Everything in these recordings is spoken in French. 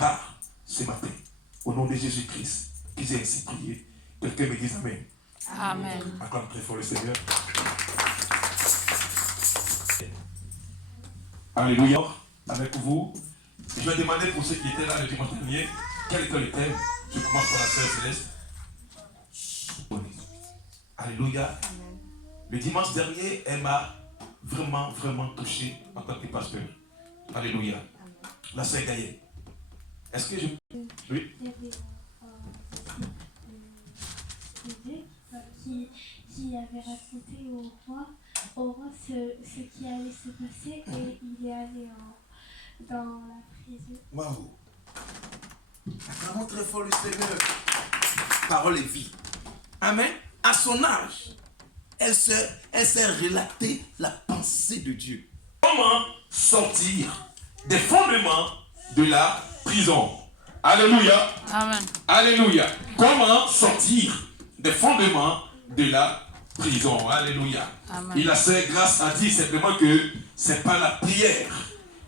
part ce matin. Au nom de Jésus-Christ, qui j'ai ainsi prié. Quelqu'un me dise Amen. Amen. Acclame très fort le Seigneur. Alléluia. Avec vous, je vais demander pour ceux qui étaient là le dimanche dernier, quel était le thème. Je commence par la sœur Céleste. Alléluia. Amen. Le dimanche dernier, elle m'a vraiment touché en tant que pasteur. Alléluia. Amen. La sœur Gaïe. Est-ce que je... Oui. Il y avait qui avait raconté au roi ce qui allait se passer et il est allé dans la prison. Waouh! Acclamons très fort le Seigneur. Parole et vie. Amen. À son âge, elle s'est relatée la pensée de Dieu. Comment sortir des fondements de la prison? Alléluia. Amen. Alléluia. Comment sortir des fondements de la prison? Alléluia. Amen. Et la sœur Grâce a dit simplement que c'est pas la prière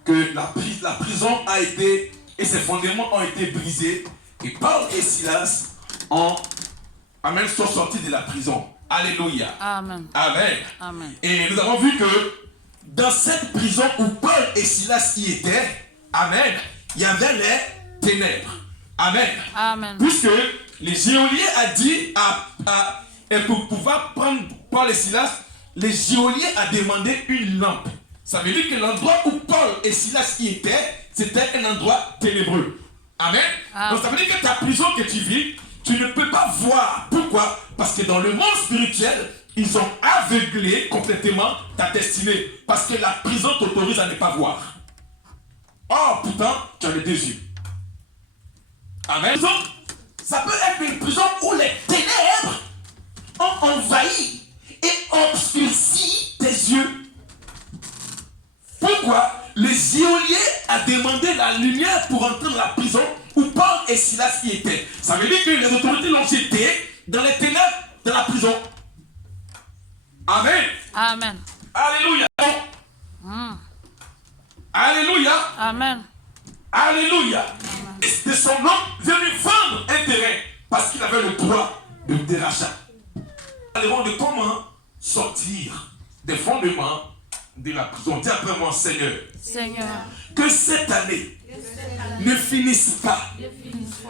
que la prison a été et ses fondements ont été brisés. Et Paul et Silas sont sortis de la prison. Alléluia. Amen. Amen. Amen. Et nous avons vu que dans cette prison où Paul et Silas y étaient, amen, il y avait les ténèbres. Amen. Amen. Puisque les geôliers a dit et pour pouvoir prendre Paul et Silas, les geôliers a demandé une lampe. Ça veut dire que l'endroit où Paul et Silas y étaient, c'était un endroit ténébreux. Amen. Amen. Donc ça veut dire que ta prison que tu vis, tu ne peux pas voir. Pourquoi? Parce que dans le monde spirituel, ils ont aveuglé complètement ta destinée. Parce que la prison t'autorise à ne pas voir. Or, pourtant, tu as les deux yeux. Amen. Ça peut être une prison où les ténèbres ont envahi et obscurci tes yeux. Pourquoi? Le geôlier a demandé la lumière pour entrer dans la prison où Paul et Silas y étaient. Ça veut dire que les autorités l'ont jeté dans les ténèbres de la prison. Amen. Amen. Alléluia. Alléluia. Amen. Alléluia. De son nom venu vendre un terrain parce qu'il avait le droit de rachat. Parlons de comment sortir des fondements de la prison. Dis après moi, Seigneur. Seigneur. Que cette année ne finisse pas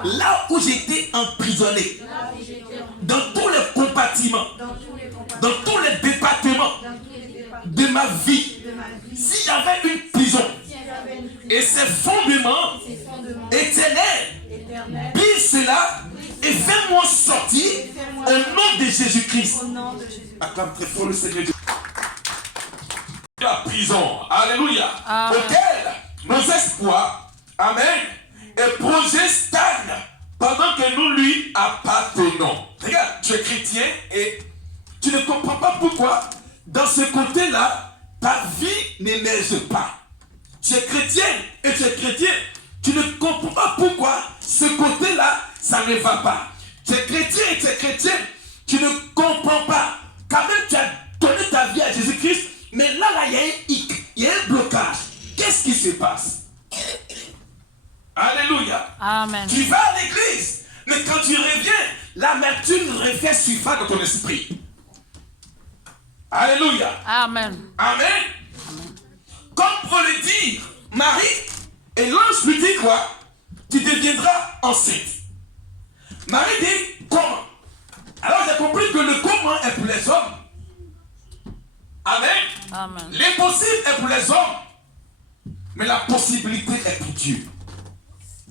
là où j'étais emprisonné, dans tous les compartiments, dans tous les départements de ma vie. Si j'avais une prison et ses fondements éternels, brise cela et fais-moi sortir au nom de Jésus-Christ. Acclame très fort le Seigneur. La prison, alléluia, auquel nos espoirs, amen, et projets stagnent pendant que nous lui appartenons. Regarde, tu es chrétien et tu ne comprends pas pourquoi dans ce côté-là, ta vie n'émerge pas. Tu es chrétien et tu es chrétien, tu ne comprends pas pourquoi ce côté-là, ça ne va pas. Tu es chrétien et tu es chrétien, tu ne comprends pas. Quand même, tu as donné ta vie à Jésus-Christ, mais là, il y a un blocage. Qu'est-ce qui se passe? Alléluia. Amen. Tu vas à l'église, mais quand tu reviens, l'amertume refait surface dans ton esprit. Alléluia. Amen. Amen. Comme pour le dire, Marie, et l'ange lui dit quoi? Tu deviendras enceinte. Marie dit, comment? Alors j'ai compris que le comment est pour les hommes. Amen. Amen. L'impossible est pour les hommes, mais la possibilité est pour Dieu.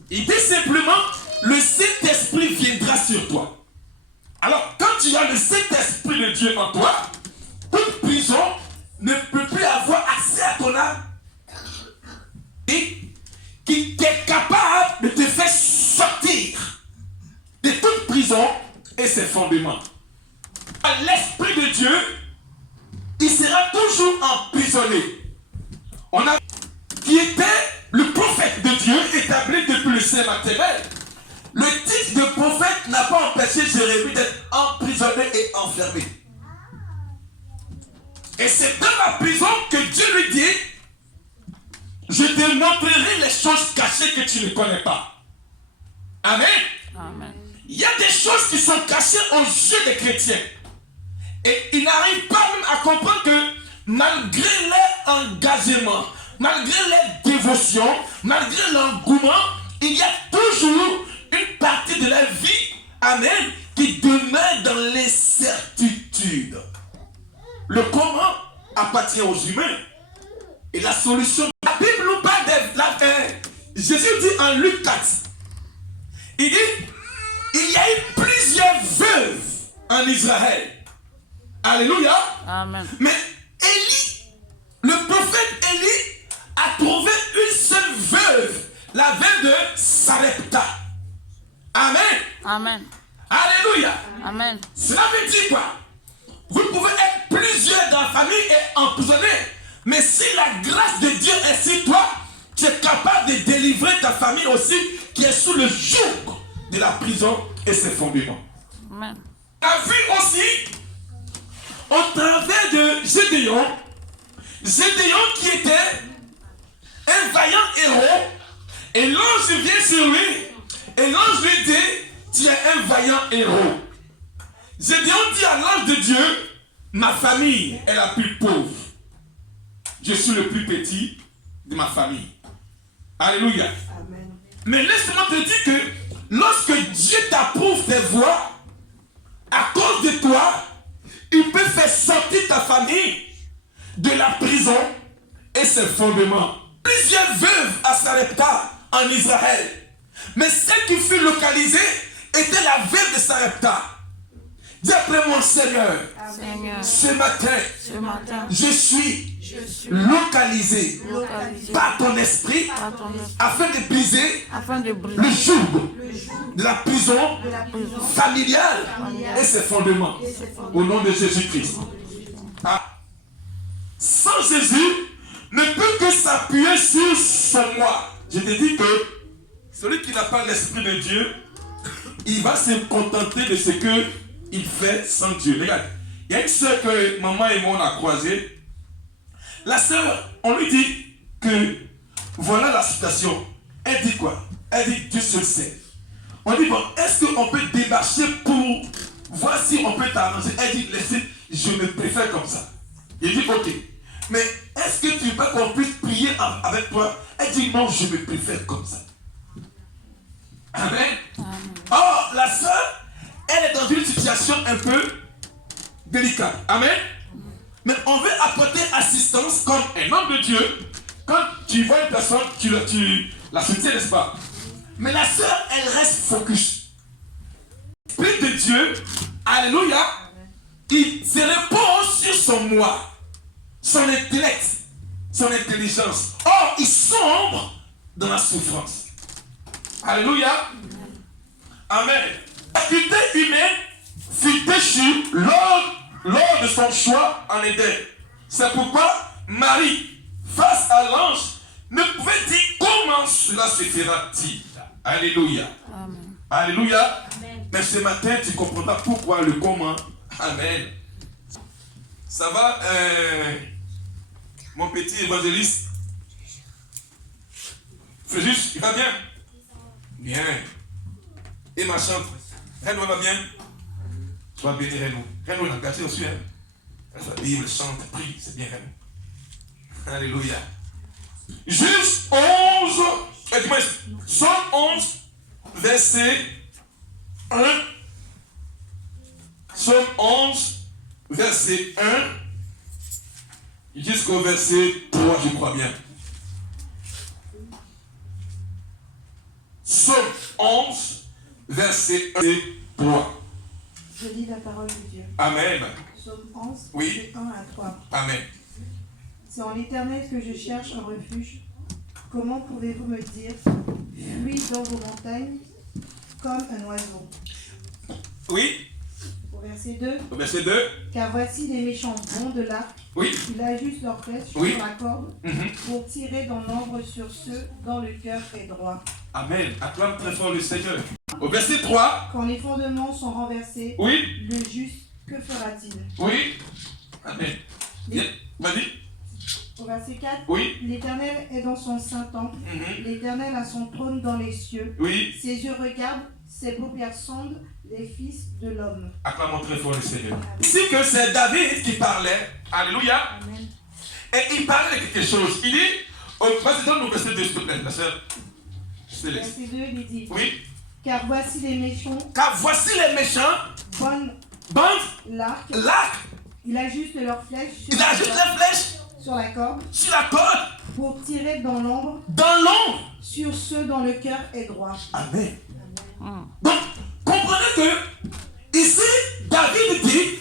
Il dit simplement, le Saint-Esprit viendra sur toi. Alors, quand tu as le Saint-Esprit de Dieu en toi, toute prison ne peut plus avoir accès à ton âme. Et qui est capable de te faire sortir de toute prison et ses fondements. L'Esprit de Dieu, il sera toujours emprisonné. On a qui était le prophète de Dieu établi depuis le sein maternel. Le titre de prophète n'a pas empêché Jérémie d'être emprisonné et enfermé. Et c'est dans la prison que Dieu lui dit, je te montrerai les choses cachées que tu ne connais pas. Amen. Amen. Il y a des choses qui sont cachées aux yeux des chrétiens. Et ils n'arrivent pas même à comprendre que malgré leur engagement, malgré leur dévotion, malgré l'engouement, il y a toujours une partie de la vie, amen, qui demeure dans l'incertitude. Le comment appartient aux humains. Et la solution, la Bible nous parle de Jésus dit en Luc 4, il dit, il y a eu plusieurs veuves en Israël. Alléluia. Amen. Mais Élie, le prophète Élie, a trouvé une seule veuve, la veuve de Sarepta. Amen. Amen. Alléluia. Amen. Cela veut dire quoi? Vous pouvez être plusieurs dans la famille et emprisonnés. Mais si la grâce de Dieu est sur toi, tu es capable de délivrer ta famille aussi qui est sous le joug de la prison et ses fondements. Amen. On a vu aussi au travers de Gédéon qui était un vaillant héros, et l'ange vient sur lui et l'ange lui dit, tu es un vaillant héros. Gédéon dit à l'ange de Dieu, ma famille est la plus pauvre, je suis le plus petit de ma famille. Alléluia. Amen. Mais laisse-moi te dire que lorsque Dieu t'approuve tes voies, à cause de toi, il peut faire sortir ta famille de la prison et ses fondements. Plusieurs veuves à Sarepta en Israël. Mais celle qui fut localisée était la veuve de Sarepta. Dis après mon Seigneur, Seigneur, ce matin, je suis localisé par ton esprit par ton esprit, afin de briser afin de le briser joug de la prison familiale et ses fondements. Au nom de Jésus-Christ. Ah. Sans Jésus, ne peut que s'appuyer sur son moi. Je te dis que celui qui n'a pas l'esprit de Dieu, il va se contenter de ce qu'il fait sans Dieu. Regarde, il y a une soeur que maman et moi on a croisée. La soeur, on lui dit que voilà la situation. Elle dit quoi? Elle dit Dieu seul sait. On dit bon, est-ce qu'on peut démarcher pour voir si on peut t'arranger? Elle dit laissez, je me préfère comme ça. Il dit ok. Mais est-ce que tu veux pas qu'on puisse prier avec toi? Elle dit non, je me préfère comme ça. Amen. Or, la soeur, elle est dans une situation un peu délicate. Amen. Mais on veut apporter assistance comme un homme de Dieu. Quand tu vois une personne, tu la soutiens, n'est-ce pas? Mais la soeur, elle reste focus. L'Esprit de Dieu, alléluia, il se repose sur son moi, son intellect, son intelligence. Or, il sombre dans la souffrance. Alléluia. Amen. La faculté humaine fut déchue lors de son choix en Éden. C'est pourquoi Marie, face à l'ange, ne pouvait dire comment cela se fera-t-il. Alléluia. Amen. Alléluia. Amen. Mais ce matin, tu comprendras pourquoi le comment. Amen. Ça va, mon petit évangéliste? Fréjus, il va bien? Bien. Et ma chante, Renou va bien? Sois béni, Renou. Renou, il a gâté aussi, hein? La Bible chante, prie, c'est bien, Renou. Alléluia. Juste 11, Somme 11, verset 1. Somme 11, verset 1 jusqu'au verset 3, je crois bien. Somme 11, verset 1 et 3. Je lis la parole de Dieu. Amen. Somme 11, Oui. verset 1 à 3. Amen. C'est en l'Éternel que je cherche un refuge. Comment pouvez-vous me dire, fuis dans vos montagnes comme un oiseau? Oui. Au verset 2. Au verset 2. Car voici les méchants vont de là. Oui. Ils ajustent leurs flèches Oui. sur la corde pour tirer dans l'ombre sur ceux dont le cœur est droit. Amen. Acclame très fort le Seigneur. Au verset 3. Quand les fondements sont renversés, Oui. le juste, que fera-t-il? Oui. Amen. Bien. Vas-y. Au verset 4, Oui. l'Éternel est dans son saint temple. L'Éternel a son trône dans les cieux. Oui. Ses yeux regardent, ses paupières sondent les fils de l'homme. Acclamons très fort le Seigneur. Ici que c'est David qui parlait. Alléluia. Amen. Et il parlait de quelque chose. Il dit, vas-y, donne-nous verset 2, s'il te plaît, ma soeur. Je te laisse. Verset 2, il dit, Oui. car voici les méchants, Car voici les méchants, bandent bandent l'arc, l'arc, il ajuste leurs flèches il ajoute les flèches sur la corde sur la corde, pour tirer dans l'ombre dans l'ombre. sur ceux dont le cœur est droit. Amen. Donc, comprenez que ici, David dit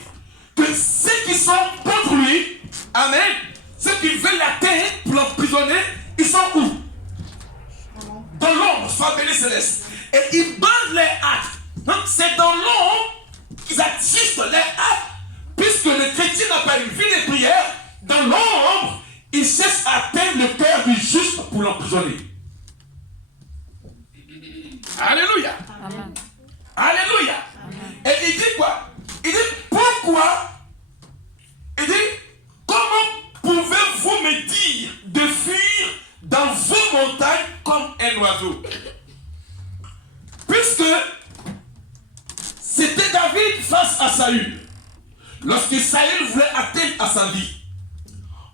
que ceux qui sont contre lui, amen, ceux qui veulent la terre pour l'emprisonner, ils sont où? Dans l'ombre, soit béni céleste. Et ils bandent les hâtes. Donc, c'est dans l'ombre qu'ils ajustent les hâtes. Puisque le chrétien n'a pas une vie de prière, dans l'ombre, il cherche à atteindre le cœur du juste pour l'emprisonner. Alléluia. Amen. Alléluia. Et il dit quoi? Il dit pourquoi? Il dit comment pouvez-vous me dire de fuir dans vos montagnes comme un oiseau? Puisque c'était David face à Saül. Lorsque Saül voulait atteindre à sa vie,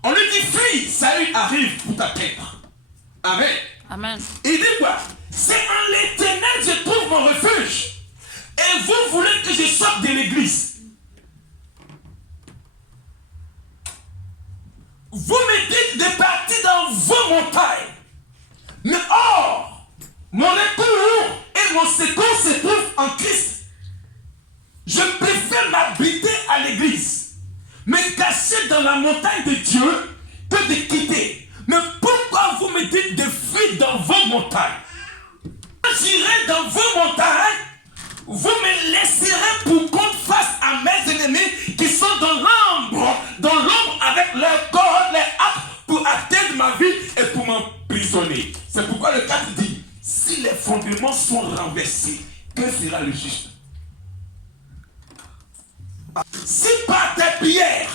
on lui dit fuis, Saül arrive pour t'atteindre. Amen. Amen. Il dit quoi? C'est en l'Éternel que je trouve mon refuge. Et vous voulez que je sorte de l'église. Vous me dites de partir dans vos montagnes. Mais or, mon recours et mon secours se trouvent en Christ. Je préfère m'habiter à l'église, me cacher dans la montagne de Dieu, que de quitter. Mais pourquoi vous me dites de fuir dans vos montagnes? J'irai dans vos montagnes, vous me laisserez pour qu'on face à mes ennemis qui sont dans l'ombre avec leurs corps, les actes pour atteindre ma vie et pour m'emprisonner. C'est pourquoi le 4 dit, si les fondements sont renversés, que fera le juste? Si par tes prières,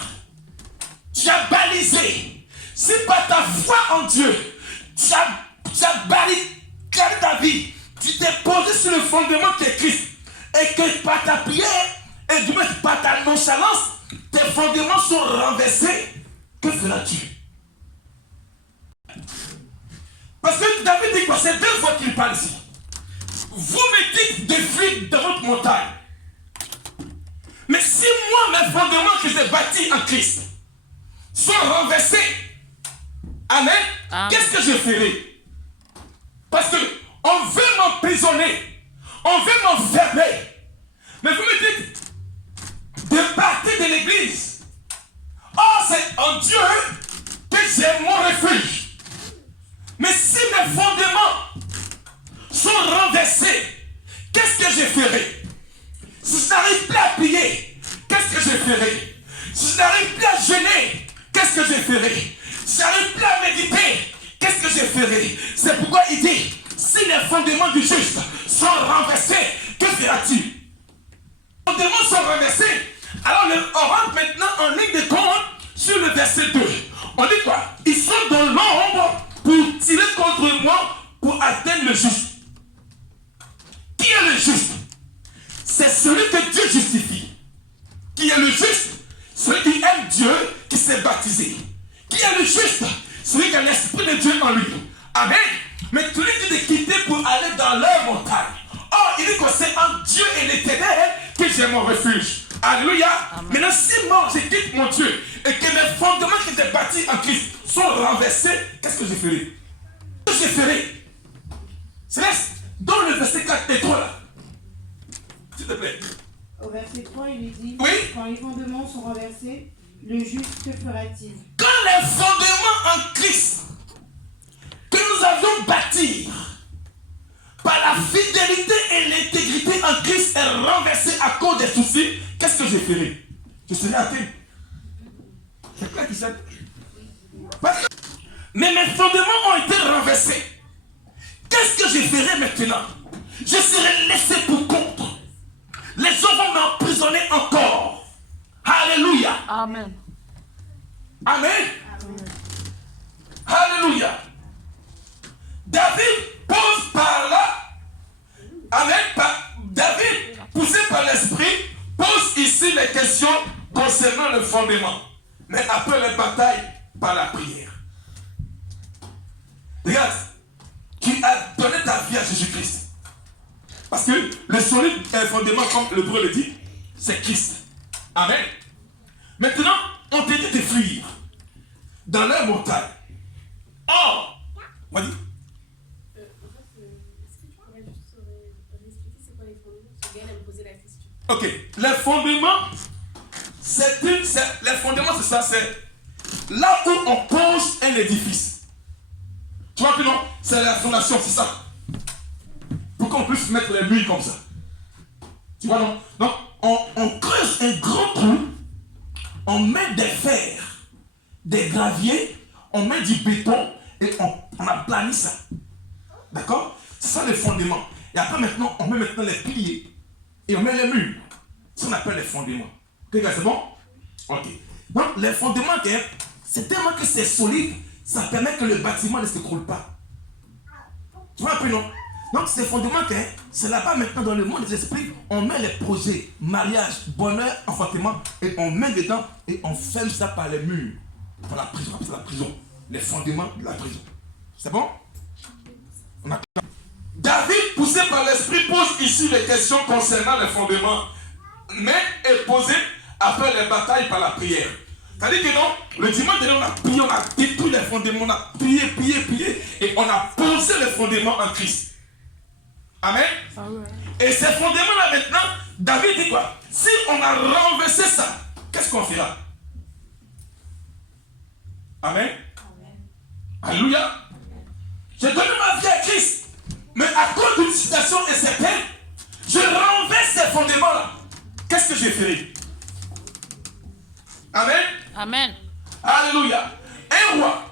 tu as balisé, si par ta foi en Dieu, tu as barricadé ta vie, tu t'es posé sur le fondement de Christ, et que par ta prière, et du moins par ta nonchalance, tes fondements sont renversés, que feras-tu? Parce que David dit quoi? C'est 2 fois qu'il parle ici. Vous me dites de fuir dans votre montagne. Mais si moi, mes fondements que j'ai bâtis en Christ sont renversés, amen, qu'est-ce que je ferai? Parce qu'on veut m'emprisonner, on veut m'enfermer. Mais vous me dites de partir de l'église. Oh, c'est en Dieu que j'ai mon refuge. Mais si mes fondements sont renversés, qu'est-ce que je ferai? Si je n'arrive plus à prier, qu'est-ce que je ferai? Si je n'arrive plus à jeûner, qu'est-ce que je ferai? Si je n'arrive plus à méditer, qu'est-ce que je ferai? C'est pourquoi il dit, si les fondements du juste sont renversés, que feras-tu? Les fondements sont renversés. Alors on rentre maintenant en ligne de compte sur le verset 2. On dit quoi? Ils sont dans l'ombre pour tirer contre moi, pour atteindre le juste. Qui est le juste? C'est celui que Dieu justifie. Qui est le juste? Celui qui aime Dieu, qui s'est baptisé. Qui est le juste? Celui qui a l'Esprit de Dieu en lui. Amen. Mais celui qui est quitté pour aller dans leur montagne. Or, il dit que c'est en Dieu et l'Éternel que j'ai mon refuge. Alléluia. Maintenant, si moi je quitte mon Dieu et que mes fondements qui étaient bâtis en Christ sont renversés, qu'est-ce que je ferai? Qu'est-ce que je ferai? Céleste, dans le verset 4 et 3 là. S'il te plaît. Au verset 3, il lui dit, Oui. quand les fondements sont renversés, le juste que fera-t-il? Quand les fondements en Christ que nous avions bâtis par la fidélité et l'intégrité en Christ est renversé à cause des soucis, qu'est-ce que je ferai? Je serai atteint. C'est clair qu'il s'est. Mais mes fondements ont été renversés. Qu'est-ce que je ferai maintenant? Je serai laissé pour compte. Les gens vont m'emprisonner encore. Alléluia. Amen. Amen. Alléluia. David pose par là, David, poussé par l'esprit, pose ici les questions concernant le fondement. Mais après les batailles, par la prière. Regarde, tu as donné ta vie à Jésus-Christ. Parce que le solide fondement, comme le breu le dit, c'est Christ. Amen. Maintenant, on te dit de fuir dans leur montagne. Or, vas-y. Ok, les fondements, les fondements, c'est ça, c'est là où on pose un édifice. Tu vois que non, c'est la fondation, c'est ça. Pour qu'on puisse mettre les murs comme ça. Tu vois non? Donc, on creuse un grand trou, on met des fers, des graviers, on met du béton et on aplanit ça. D'accord? C'est ça les fondements. Et après maintenant, on met maintenant les piliers. Et on met les murs. Ça on appelle les fondements. Ok, c'est bon? Ok. Donc, les fondements, c'est tellement que c'est solide, ça permet que le bâtiment ne s'écroule pas. Tu vois un peu, non? Donc, ces fondements, c'est là-bas maintenant dans le monde des esprits, on met les projets, mariage, bonheur, enfantement, et on met dedans et on ferme ça par les murs. Par la prison, c'est la prison. Les fondements de la prison. C'est bon? On a... David, poussé par l'esprit, pose ici les questions concernant les fondements, mais est posé après les batailles par la prière. C'est-à-dire que non, le dimanche dernier, on a prié, on a détruit les fondements, on a prié, et on a posé les fondements en Christ. Amen. Ah ouais. Et ces fondements-là maintenant, David dit quoi? Si on a renversé ça, qu'est-ce qu'on fera? Amen. Amen. Alléluia. J'ai donné ma vie à Christ. Mais à cause d'une situation incertaine, je renverse ces fondements-là. Qu'est-ce que je ferai? Amen. Amen. Alléluia. 1 roi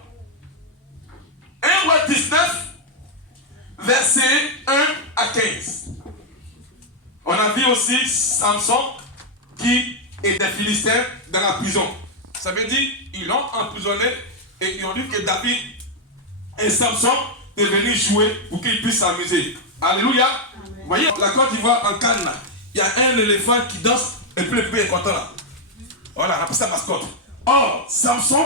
19, verset 1 à 15. On a vu aussi Samson qui était philistin dans la prison. Ça veut dire ils l'ont emprisonné et ils ont dit que David et Samson est venu jouer pour qu'ils puissent s'amuser. Alléluia. Amen. Vous voyez, la Côte d'Ivoire en Cannes là, il y a un éléphant qui danse et puis le pays est content là. Voilà, on appelle ça mascotte. Or, Samson,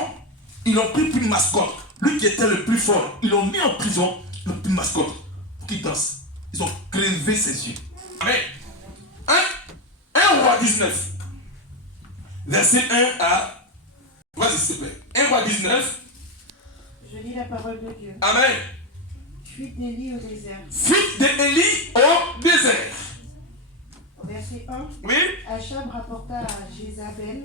ils l'ont pris pour une mascotte. Lui qui était le plus fort, ils l'ont mis en prison, ils l'ont pris une mascotte pour qu'il danse. Ils ont crevé ses yeux. Amen. 1 roi 19, verset 1 à... Vas-y s'il te plaît. 1 roi 19. Je lis la parole de Dieu. Amen. Fuite d'Élie au désert. Fuite d'Élie au désert. Verset 1. Oui. Achab rapporta à Jézabel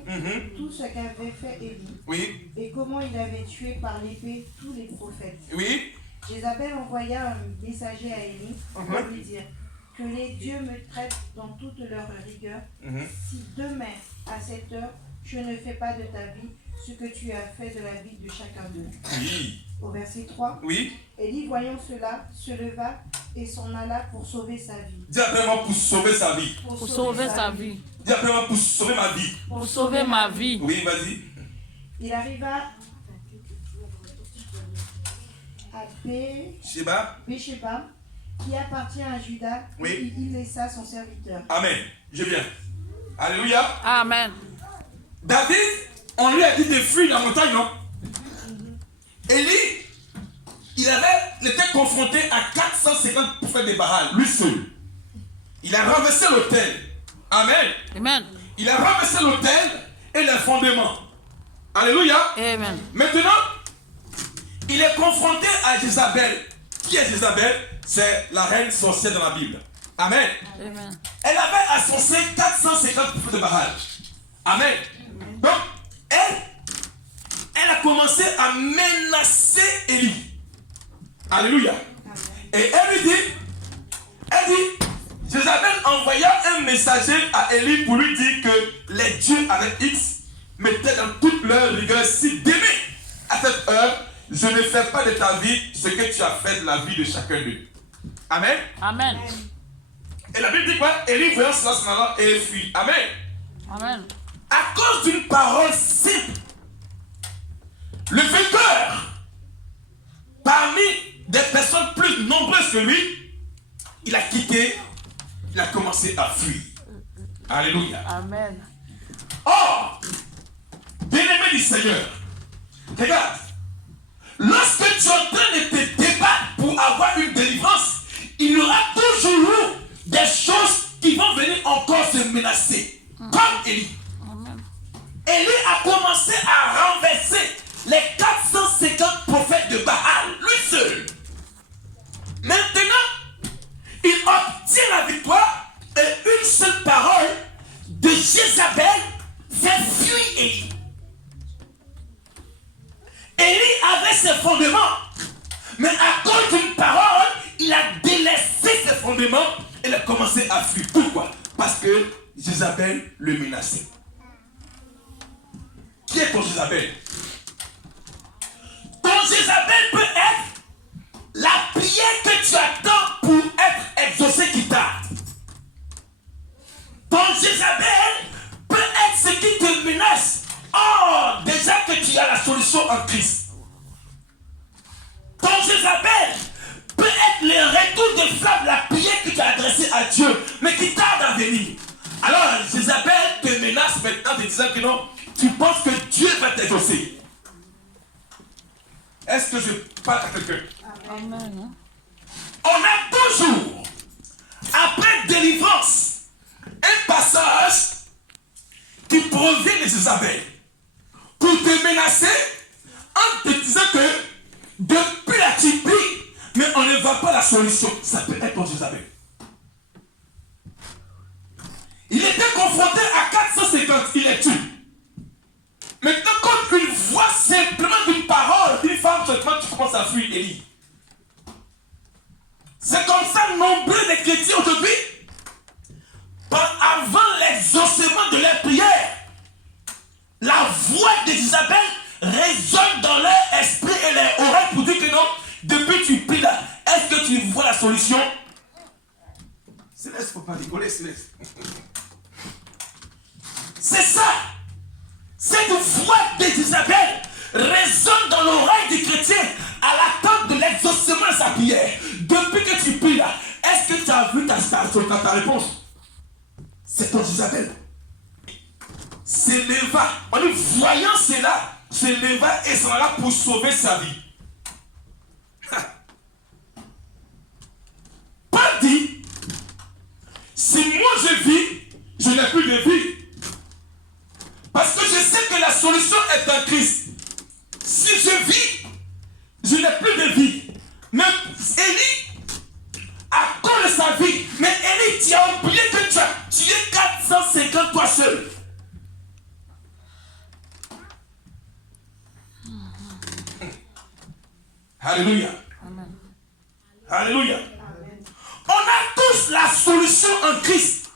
tout ce qu'avait fait Élie. Oui. Et comment il avait tué par l'épée tous les prophètes. Oui. Jézabel envoya un messager à Élie pour lui dire que les dieux me traitent dans toute leur rigueur. Si demain, à cette heure, je ne fais pas de ta vie ce que tu as fait de la vie de chacun d'eux. Oui. Au verset 3. Oui. Élie, voyant cela, se leva et s'en alla pour sauver sa vie. Dis après moi pour sauver sa vie. Pour sauver sa vie. Dis après moi pour sauver ma vie. Pour sauver ma vie. Oui, vas-y. Il arriva à Bécheba, qui appartient à Juda, oui. Et il laissa son serviteur. Amen. Je viens. Alléluia. Amen. David, on lui a dit de fuir la montagne, non? Élie, il était confronté à 450 prophètes de Baal, lui seul. Il a renversé l'autel. Amen. Amen. Il a renversé l'autel et les fondements. Alléluia. Amen. Maintenant, il est confronté à Jézabel. Qui est Jézabel? C'est la reine sorcière dans la Bible. Amen. Amen. Elle avait ascensé 450 prophètes de Baal. Amen. Donc, elle a commencé à menacer Élie. Alléluia. Et elle lui dit, Jézabel envoya un messager à Élie pour lui dire que les dieux avec X mettaient dans toute leur rigueur si demain, à cette heure, je ne fais pas de ta vie ce que tu as fait de la vie de chacun d'eux. Amen. Amen. Et la Bible dit quoi? Élie voyant cela s'en allant et fuit. Amen. Amen. À cause d'une parole simple, le vainqueur parmi des personnes plus nombreuses que lui, il a quitté, il a commencé à fuir. Alléluia. Amen. Or, bien-aimé du Seigneur, regarde, lorsque tu es en train de te débattre pour avoir une délivrance, il y aura toujours des choses qui vont venir encore se menacer. Comme Élie. Élie a commencé à renverser les 450 prophètes de Baal, lui seul. Maintenant, il obtient la victoire et une seule parole de Jézabel fait fuir Élie. Élie avait ses fondements, mais à cause d'une parole, il a délaissé ses fondements et il a commencé à fuir. Pourquoi? Parce que Jézabel le menaçait. Qui est ton Jézabel? Ton Jézabel peut être la prière que tu attends pour être exaucée qui tarde. Ton Jézabel peut être ce qui te menace. Or, déjà que tu as la solution en Christ. Ton Jézabel peut être le retour de flamme, la prière que tu as adressée à Dieu, mais qui tarde à venir. Alors, Jézabel te menace maintenant en te disant que non, tu penses que Dieu va t'exaucer. Est-ce que je parle à quelqu'un? Amen. On a toujours, après délivrance, un passage qui provient de Jézabel pour te menacer en te disant que depuis la tu pries, mais on ne voit pas la solution. Ça peut être ton Jézabel. Il était confronté à 450, il est tué. Maintenant, comme une voix simplement d'une parole, d'une femme, seulement tu commences à fuir Élie. C'est comme ça nombreux des chrétiens aujourd'hui, avant l'exaucement de leur prière, la voix d'Isabelle résonne dans leur esprit et leur oreille pour dire que non, depuis tu pries là, est-ce que tu vois la solution? Céleste, il ne faut pas rigoler, Céleste. C'est ça. Cette voix d'Isabelle résonne dans l'oreille du chrétien à l'attente de l'exaucement de sa prière. Depuis que tu pries là, est-ce que tu as vu ta réponse? C'est ton Isabelle. S'éleva. On dit, voyant cela, s'éleva et s'en alla pour sauver sa vie. Paul dit, si moi je vis, je n'ai plus de vie. Parce que je sais que la solution est en Christ. Si je vis, je n'ai plus de vie. Mais Élie, à cause de sa vie, mais Élie, tu as oublié que tu as tué 450 toi seul. Alléluia. Amen. Alléluia. On a tous la solution en Christ.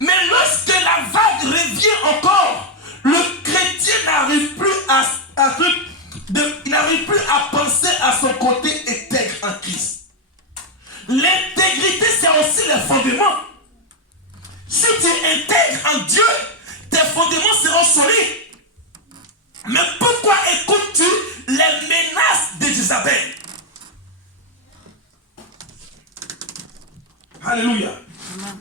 Mais lorsque la vague revient encore, le chrétien n'arrive plus il n'arrive plus à penser à son côté intègre en Christ. L'intégrité, c'est aussi les fondements. Si tu es intègre en Dieu, tes fondements seront solides. Mais pourquoi écoutes-tu les menaces de Jézabel? Alléluia. Amen.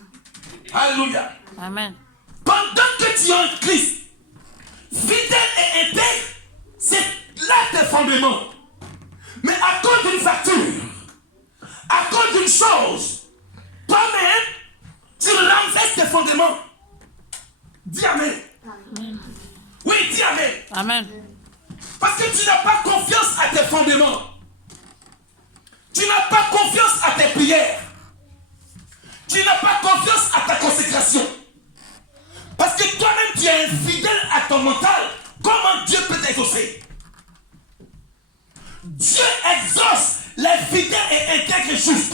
Alléluia. Amen. Pendant que tu es en Christ, fidèle et intègre, c'est là tes fondements. Mais à cause d'une facture, à cause d'une chose, toi-même, tu renverses tes fondements. Dis Amen. Amen. Oui, dis Amen. Amen. Parce que tu n'as pas confiance à tes fondements. Tu n'as pas confiance à tes prières. Tu n'as pas confiance à ta consécration. Parce que toi-même, tu es infidèle à ton mental. Comment Dieu peut t'exaucer? Dieu exauce les fidèles et intègres justes.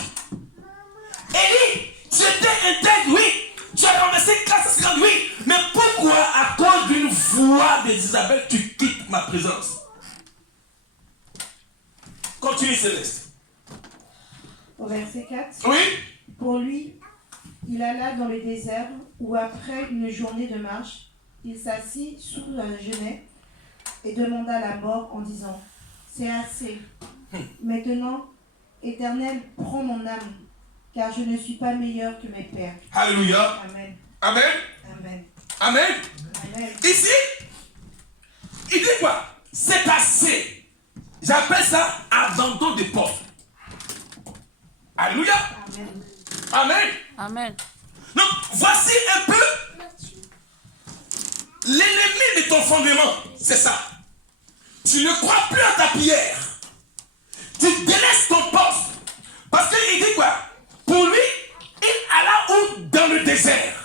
Élie, tu étais intègre, oui. Tu as renversé 450, oui. Mais pourquoi, à cause d'une voix d'Isabelle, tu quittes ma présence? Continue, Céleste. Au verset 4. Oui. Pour lui, il alla dans le désert où, après une journée de marche, il s'assit sous un genêt et demanda la mort en disant: C'est assez, Maintenant, Éternel, prends mon âme, car je ne suis pas meilleur que mes pères. Alléluia. Amen. Amen. Amen. Amen. Amen. Ici, il dit quoi? C'est assez. J'appelle ça abandon de poste. Alléluia. Amen. Amen. Amen. Donc, voici un peu l'ennemi de ton fondement. C'est ça. Tu ne crois plus à ta prière. Tu délaisses ton poste. Parce qu'il dit quoi? Pour lui, il alla où? Dans le désert.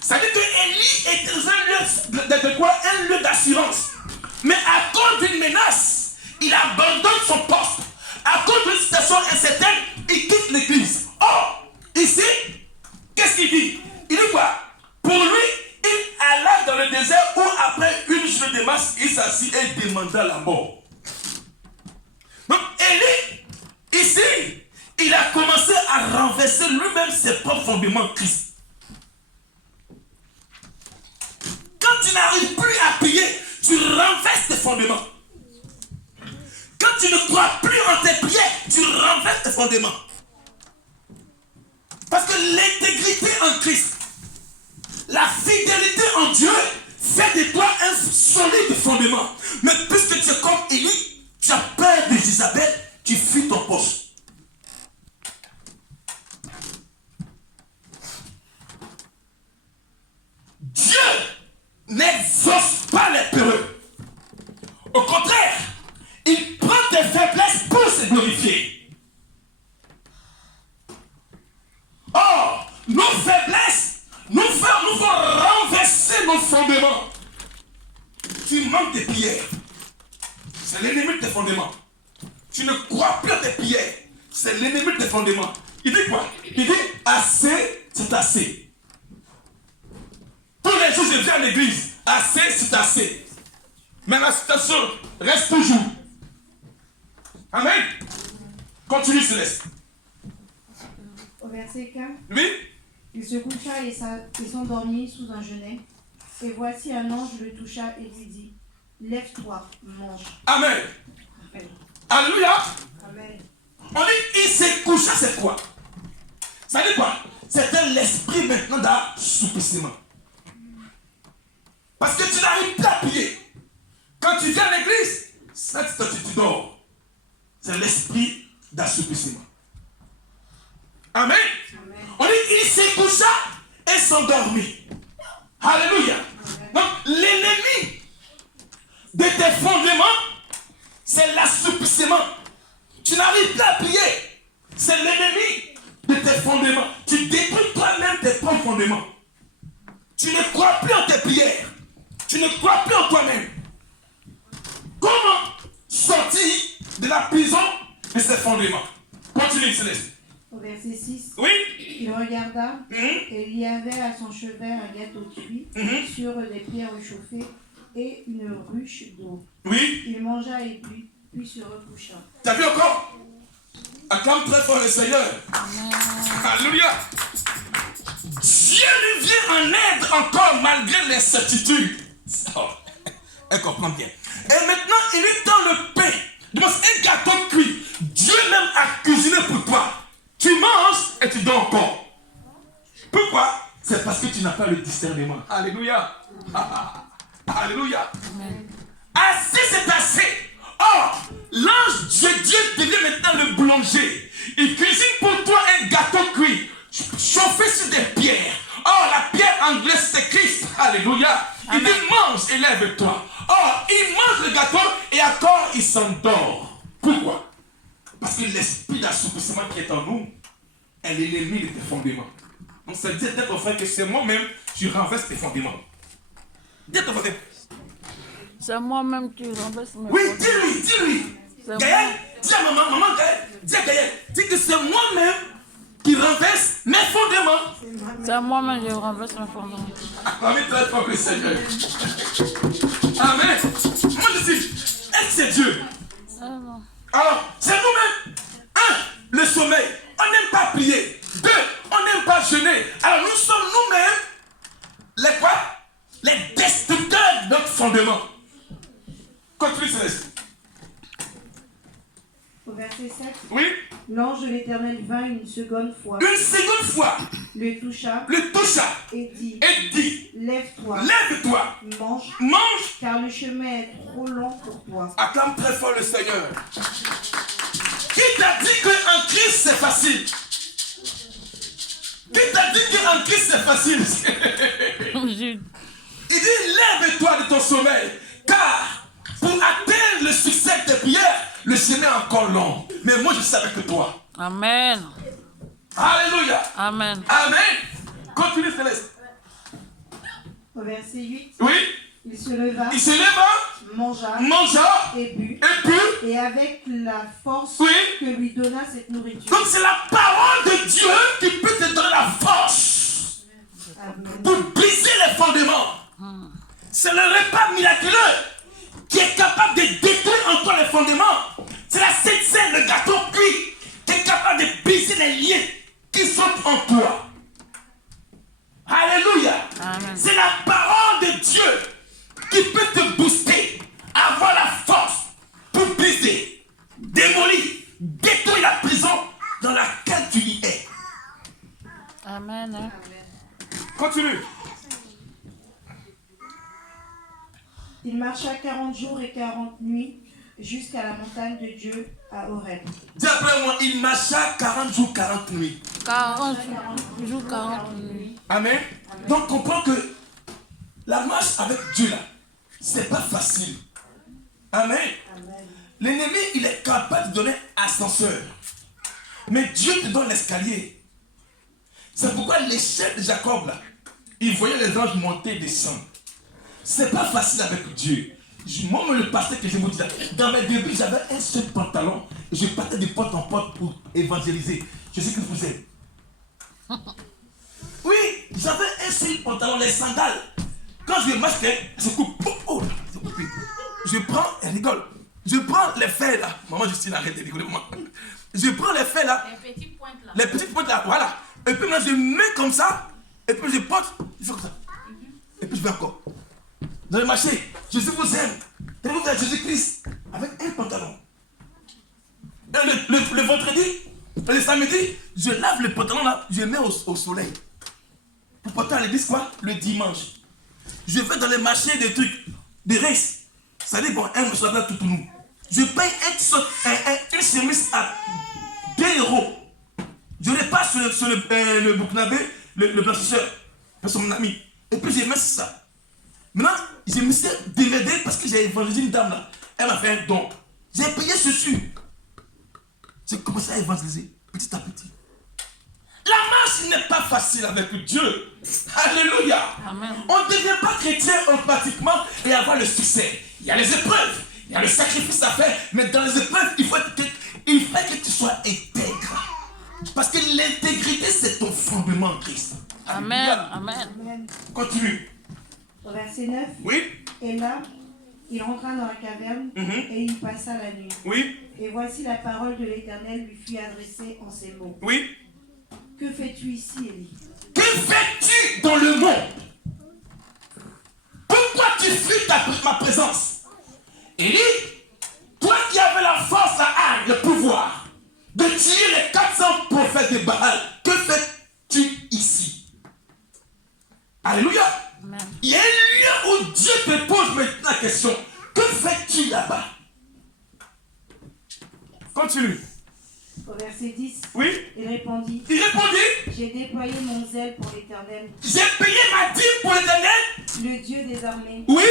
Ça veut dire que Élie est un lieu de quoi? Un lieu d'assurance. Mais à cause d'une menace, il abandonne son poste. À cause d'une situation incertaine, il quitte l'église. Or, ici, qu'est-ce qu'il dit? Il dit quoi? Pour lui, il alla dans le désert où après une journée de masse, il s'assit et demanda la mort. Donc, Élie, ici, il a commencé à renverser lui-même ses propres fondements en Christ. Quand tu n'arrives plus à prier, tu renverses tes fondements. Quand tu ne crois plus en tes prières, tu renverses tes fondements. Parce que l'intégrité en Christ, la fidélité en Dieu, fait de toi un solide fondement. Mais puisque tu es comme Élie, tu as peur de Jézabel, tu fuis ton poste. Dieu n'exauce pas les peureux. Au contraire, il prend tes faiblesses pour se glorifier. Or, nos faiblesses nous font renverser nos fondements. Tu manques de prières. C'est l'ennemi de tes fondements. Tu ne crois plus à tes prières. C'est l'ennemi de tes fondements. Il dit quoi? Il dit assez, c'est assez. Tous les jours, je viens à l'église. Assez, c'est assez. Mais la situation reste toujours. Amen. Continue, Céleste. Au verset 15, Oui. il se coucha et s'endormit sous un genêt. Et voici un ange le toucha et lui dit, lève-toi, mange. Amen. Amen. Alléluia. Amen. On dit, il s'est couché, c'est quoi? Ça dit quoi? C'était l'esprit maintenant d'assoupissement. Parce que tu n'arrives plus à prier. Quand tu viens à l'église, cette tu dors. C'est l'esprit d'assoupissement. Amen. Amen. On dit, il s'est couché et s'endormit. Alléluia. Donc, l'ennemi de tes fondements, c'est l'assoupissement. Tu n'arrives plus à prier. C'est l'ennemi de tes fondements. Tu détruis toi-même tes propres fondements. Tu ne crois plus en tes prières. Tu ne crois plus en toi-même. Comment sortir de la prison de ces fondements? Continue, Céleste. Au verset 6, Oui. il regarda et il y avait à son chevet un gâteau cuit sur des pierres réchauffées et une ruche d'eau. Oui. Il mangea et puis se recoucha. Tu as vu encore? Acclame très fort le Seigneur. Alléluia. Dieu lui vient en aide encore malgré les certitudes. Oh, elle comprend bien. Et maintenant, il lui donne le pain. Donc, un gâteau cuit. Dieu même a cuisiné pour toi. Tu manges et tu dors encore. Pourquoi? C'est parce que tu n'as pas le discernement. Alléluia. Alléluia. Assez, c'est assez. Or, l'ange de Dieu devient maintenant le boulanger. Il cuisine pour toi un gâteau cuit, chauffé sur des pierres. Or, la pierre anglaise, c'est Christ. Alléluia. Il dit, mange et lève-toi. Or, il mange le gâteau et encore, il s'endort. Pourquoi? Parce que l'esprit d'assoupissement qui est en nous, elle est l'ennemi de tes fondements. Donc, ça dit à ton frère que c'est moi-même, tu renverses tes fondements. Dis à ton frère. C'est moi-même qui renverse mes Oui, fondements. dis-lui. C'est Gaël, dis à maman Gaël, dis à Gaël, dis que c'est moi-même qui renverse mes fondements. C'est moi-même qui renverse mes fondements. Acclamez très fort le Seigneur. Amen. Moi je dis, est-ce que c'est Dieu? Alors, c'est nous-mêmes. 1, le sommeil. On n'aime pas prier. 2, on n'aime pas jeûner. Alors nous sommes nous-mêmes les quoi? Les destructeurs de notre fondement. Continue, Céleste. Au verset 7, Oui. l'ange de l'Éternel vint une seconde fois, Une seconde fois, le toucha le toucha et dit, et dit, lève-toi, lève-toi, mange, mange. car le chemin est trop long pour toi. Acclame très fort le Seigneur. Qui t'a dit qu'en Christ c'est facile? Qui t'a dit qu'en Christ c'est facile? Jude. Il dit, lève-toi de ton sommeil, car pour atteindre le succès de tes prières, le chemin est encore long. Mais moi je suis avec toi. Amen. Alléluia. Amen. Amen. Continue Céleste. Au verset 8, Oui. il se leva, Il se leva, mangea mangea, et but, et puis, et avec la force oui. que lui donna cette nourriture. Donc c'est la parole de Dieu qui peut te donner la force Amen. pour briser les fondements. C'est le repas miraculeux qui est capable de détruire encore les fondements. C'est la Sainte Seine, le gâteau cuit, qui est capable de briser les liens qui sont en toi. Alléluia. Amen. C'est la parole de Dieu qui peut te booster, avoir la force pour briser, démolir, détruire la prison dans laquelle tu y es. Amen. Hein. Continue. Il marcha 40 jours et 40 nuits jusqu'à la montagne de Dieu à Horeb. Dis après moi, il marcha 40 jours, 40 nuits. 40 jours, 40 nuits. Amen. Donc comprends que la marche avec Dieu là, c'est pas facile. Amen. Amen. L'ennemi, il est capable de donner ascenseur. Mais Dieu te donne l'escalier. C'est pourquoi l'échelle de Jacob là, il voyait les anges monter et descendre. C'est pas facile avec Dieu. Moi, le pasteur que je vous dis là, dans mes débuts, j'avais un seul pantalon et je partais de porte en porte pour évangéliser. Je sais que vous êtes. Oui, j'avais un seul pantalon, les sandales. Quand je marche, je coupe. Oh, c'est coupé. Je prends, elle rigole. Je prends les fers là. Maman, je suis là, arrête de rigoler, maman. Je prends les fers là. Les petites pointes là. Les petites pointes là, voilà. Et puis maintenant, je mets comme ça. Et puis je porte. Je fais comme ça. Et puis je vais encore. Dans le marché, Jésus vous aime. Tenez-vous vers Jésus-Christ avec un pantalon. Et le vendredi, le samedi, je lave le pantalon là, je le mets au soleil. Pour porter à l'église quoi? Le dimanche. Je vais dans les marchés des trucs, des races. Ça dit, bon, un monsieur là tout pour nous. Je paye une chemise à 2 €. Je repasse sur le Burkinabé, le blanchisseur. C'est mon ami. Et puis je mets ça. Maintenant, je me suis démerdé parce que j'ai évangélisé une dame là. Elle m'a fait un don. J'ai payé ceci. J'ai commencé à évangéliser petit à petit. La marche n'est pas facile avec Dieu. Alléluia. Amen. On ne devient pas chrétien automatiquement et avoir le succès. Il y a les épreuves, il y a le sacrifice à faire, mais dans les épreuves, il faut que tu sois intègre. Parce que l'intégrité, c'est ton fondement en Christ. Amen. Alléluia. Amen. Amen. Continue. Au verset 9, Oui, et là, il rentra dans la caverne et il passa la nuit. oui, Et voici la parole de l'Éternel lui fut adressée en ces mots. oui. Que fais-tu ici, Élie? Que fais-tu dans le monde? Pourquoi tu fuis ma présence? Élie, toi qui avais la force, la haine, le pouvoir de tuer les 400 prophètes de Baal, que fais-tu ici? Alléluia. Amen. Il y a un lieu où Dieu te pose maintenant la question. Que fais-tu là-bas? Continue. Au verset 10, Oui. il répondit, Il répondit, j'ai déployé mon zèle pour l'Éternel, j'ai payé ma dîme pour l'Éternel. le Dieu des armées, Oui.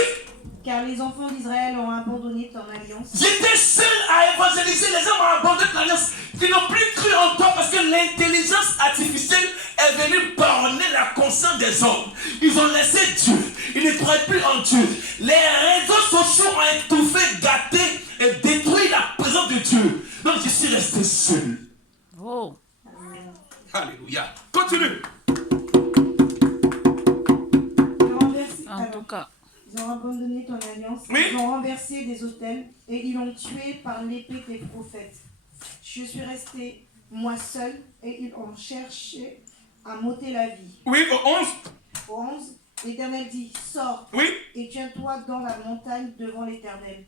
car les enfants d'Israël ont abandonné ton alliance. J'étais seul à évangéliser. Les gens m'ont abandonné l'alliance. Ils n'ont plus cru en toi parce que l'intelligence artificielle est venue borner la conscience des hommes. Ils ont laissé Dieu. Ils ne croient plus en Dieu. Les réseaux sociaux ont étouffé, gâté et détruit la présence de Dieu. Donc je suis resté seul. Oh. Alléluia. Continue. En tout cas. Ils ont abandonné ton alliance, Oui. ils ont renversé des autels et ils ont tué par l'épée tes prophètes. Je suis resté, moi seul, et ils ont cherché à m'ôter la vie. Oui, au 11. Au 11, l'Éternel dit, sors Oui. et tiens-toi dans la montagne devant l'Éternel.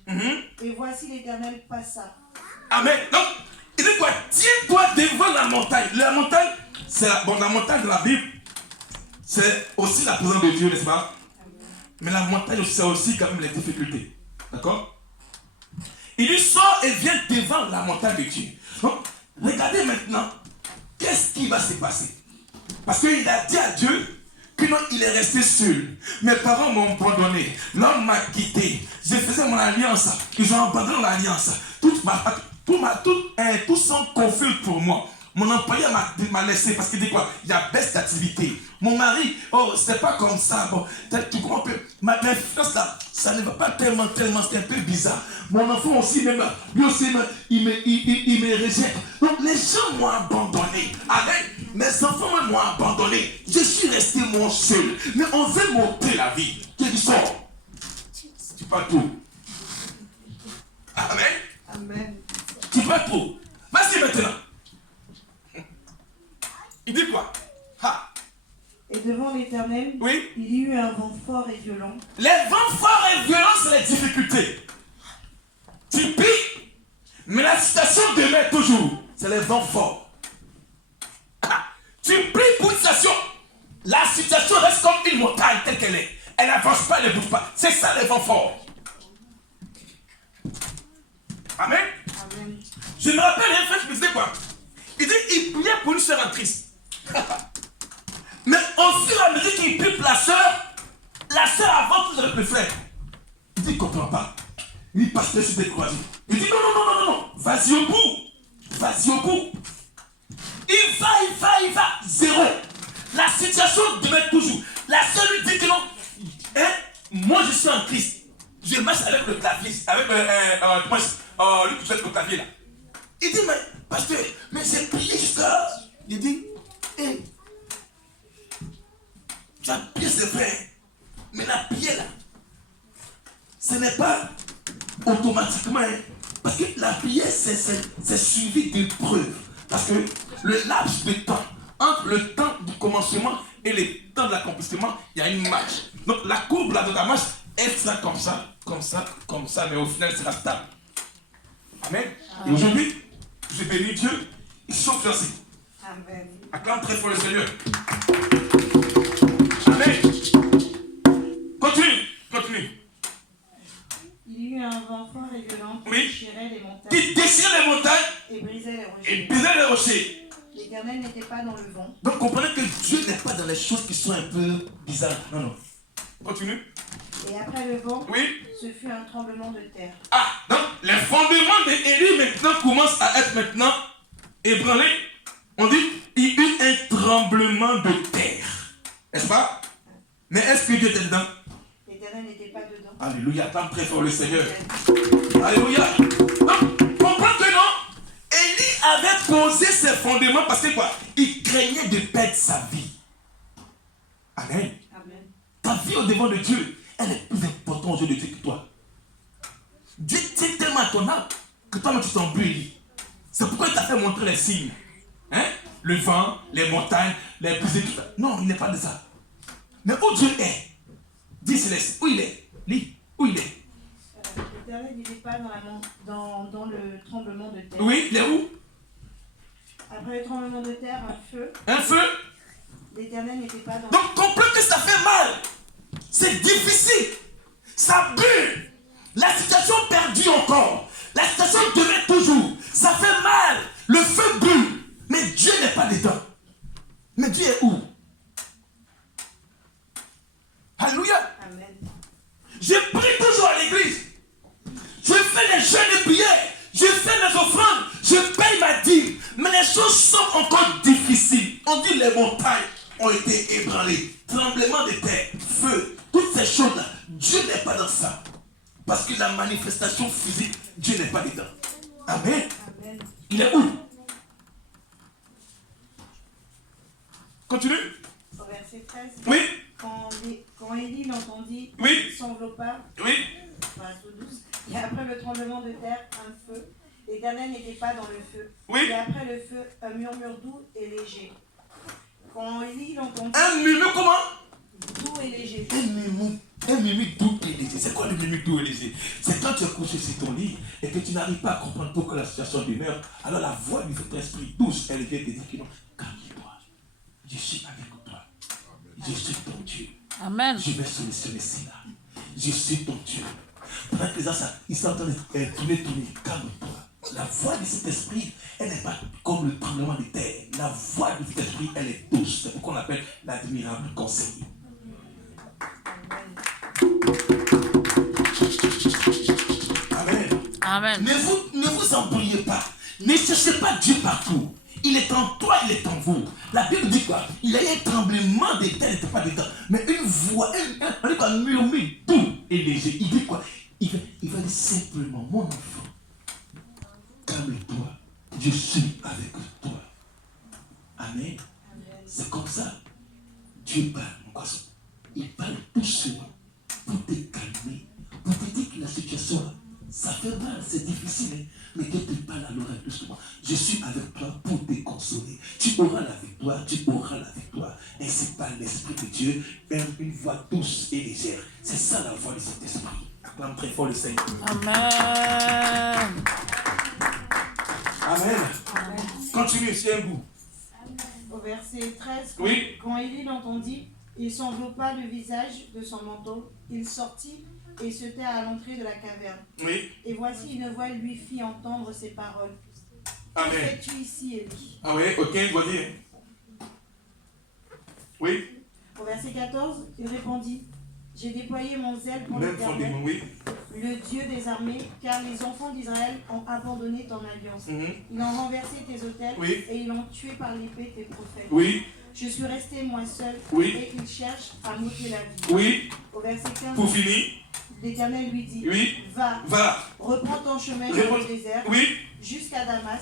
Et voici l'Éternel passa Amen. Donc, il dit quoi? Tiens-toi devant la montagne. La montagne, c'est la montagne de la Bible, c'est aussi la présence de Dieu, n'est-ce pas? Mais la montagne, c'est aussi quand même les difficultés. D'accord? Il lui sort et vient devant la montagne de Dieu. Donc, regardez maintenant, qu'est-ce qui va se passer? Parce qu'il a dit à Dieu que non, il est resté seul. Mes parents m'ont abandonné. L'homme m'a quitté. Je faisais mon alliance. Ils ont abandonné l'alliance. Tout sont confus pour moi. Mon employeur m'a laissé parce qu'il dit quoi? Il y a baisse d'activité. Mon mari, oh, c'est pas comme ça. Bon, tu comprends que ma fille là, ça ne va pas tellement, c'est un peu bizarre. Mon enfant aussi, même, lui aussi, il me rejette. Donc les gens m'ont abandonné. Amen. Mes enfants m'ont abandonné. Je suis resté moi seul. Mais on veut monter la vie. Tu sors. Tu pas tout. Amen. Amen. Tu pas tout. Vas-y maintenant. Il dit quoi? Ha. Et devant l'Éternel, Oui. il y eut un vent fort et violent. Les vents forts et violents, c'est les difficultés. Tu pries, mais la situation demeure toujours. C'est les vents forts. Ah. Tu pries pour une situation. La situation reste comme une montagne telle qu'elle est. Elle n'avance pas, elle ne bouge pas. C'est ça les vents forts. Amen. Amen. Je me rappelle, un frère qui me disait quoi? Il dit, il priait pour une sœur en crise. Mais au fur et à mesure qu'il prie pour la sœur avance toujours avec le frère. Il dit, il ne comprend pas. Il dit, pasteur, je suis découragé. Il dit, non, vas-y au bout. Vas-y au bout. Il va. Zéro. La situation demeure toujours. La sœur lui dit que non. Hein? Moi, je suis en Christ. Je marche avec le clavier. Avec lui qui fait le clavier là. Il dit, mais pasteur, mais j'ai prié jusqu'à. Il dit, hey, tu as prié, c'est vrai. Mais la prière là, ce n'est pas automatiquement. Hein, parce que la prière, c'est suivi d'épreuves. Parce que le laps de temps, entre le temps du commencement et le temps de l'accomplissement, il y a une marche. Donc la courbe là de ta marche, elle sera comme ça, mais au final, elle sera stable. Amen. Et aujourd'hui, je bénis Dieu, ils sont fiancés. Amen. Acclame très fort le Seigneur. Amen. Continue. Il y eut un vent fort et violent qui Oui. déchirait les montagnes Qui déchirait les montagnes et brisait les et rochers. brisait les rochers. L'Éternel n'était pas dans le vent. Donc comprenez que Dieu n'est pas dans les choses qui sont un peu bizarres. Non. Continue. Et après le vent, Oui. ce fut un tremblement de terre. Ah, donc les fondements d'Élie maintenant commencent à être maintenant ébranlés. On dit, il y eut un tremblement de terre. N'est-ce pas? Mais est-ce que Dieu était dedans? L'Éternel n'était pas dedans. Alléluia, attends très fort le Seigneur. Alléluia. Donc, comprends que non? Élie avait posé ses fondements parce que quoi? Il craignait de perdre sa vie. Amen. Amen. Ta vie au devant de Dieu, elle est plus importante aux yeux de Dieu que toi. Dieu tient tellement à ton âme que toi-même tu t'en Élie. C'est pourquoi il t'a fait montrer les signes. Hein? Le vent, les montagnes, les brisées, tout ça. Non, il n'est pas de ça. Mais où Dieu est? Dis Céleste, où il est? Lis, où il est? L'Éternel n'était pas dans le tremblement de terre. Oui, il est où? Après le tremblement de terre, un feu. Un feu? L'Éternel n'était pas dans Donc comprends que ça fait mal. C'est difficile. Ça brûle. La situation perdue encore. La situation demeure toujours. Ça fait mal. Le feu brûle. Mais Dieu n'est pas dedans. Mais Dieu est où? Alléluia. Amen. Je prie toujours à l'église. Je fais les jeûnes et prières. Je fais mes offrandes. Je paye ma dîme. Mais les choses sont encore difficiles. On dit les montagnes ont été ébranlées. Tremblement de terre, feu, toutes ces choses-là. Dieu n'est pas dans ça. Parce que la manifestation physique, Dieu n'est pas dedans. Amen. Amen. Il est où? Continue. Au verset 13. Oui. Quand Élie l'entendit, Oui. il s'enveloppa. Oui. Verset 12. Et après le tremblement de terre, un feu. L'Éternel n'était pas dans le feu. Oui. Et après le feu, un murmure doux et léger. Quand Élie l'entendit, Un murmure comment? doux et léger. Un murmure doux et léger. C'est quoi le minuit doux et léger? C'est quand tu es couché sur ton lit et que tu n'arrives pas à comprendre pourquoi la situation demeure. Alors la voix du Saint-Esprit douce, elle vient te dire que non, calme-toi. Je suis avec toi. Je suis ton Dieu. Amen. Je vais solutionner cela. Je suis ton Dieu. Pendant que ça, ils sont en train de tourner, calme-toi. La voix de cet esprit, elle n'est pas comme le tremblement de terre. La voix de cet esprit, elle est douce. C'est pourquoi on l'appelle l'admirable conseiller. Amen. Amen. Ne vous embrouillez pas. Ne cherchez pas Dieu partout. Il est en toi, il est en vous. La Bible dit quoi? Il y a eu un tremblement de terre, n'était pas de temps. Mais une voix, un murmure doux et léger. Il dit quoi? Il va dire simplement, mon enfant, calme-toi, je suis avec toi. Amen. C'est comme ça. Dieu parle, mon garçon. Il parle doucement pour te calmer, pour te dire que la situation, ça fait mal, c'est difficile, hein? Mais Dieu te parle à l'oreille doucement. Je suis avec toi pour te consoler. Tu auras la victoire, tu auras la victoire. Ainsi parle l'Esprit de Dieu, une voix douce et légère. C'est ça la voix de cet esprit. Acclame très fort le Seigneur. Amen. Amen. Continue, c'est un bout. Au verset 13, Oui. Quand Élie l'entendit, il s'enveloppa le visage de son manteau, il sortit et se tait à l'entrée de la caverne. Oui. Et voici une voix lui fit entendre ces paroles. Amen. Que fais-tu ici, Élie? Ah oui, ok, vas-y. Oui. Au verset 14, il répondit, j'ai déployé mon zèle pour Même l'Éternel, fondément, oui. le Dieu des armées, car les enfants d'Israël ont abandonné ton alliance. Ils ont renversé tes autels Oui. et ils ont tué par l'épée tes prophètes. Oui. Je suis resté moi seul Oui. et ils cherchent à m'ôter la vie. Oui. Au verset 15, Pour finir. l'Éternel lui dit, Oui. va, reprends ton chemin dans le désert Oui. jusqu'à Damas,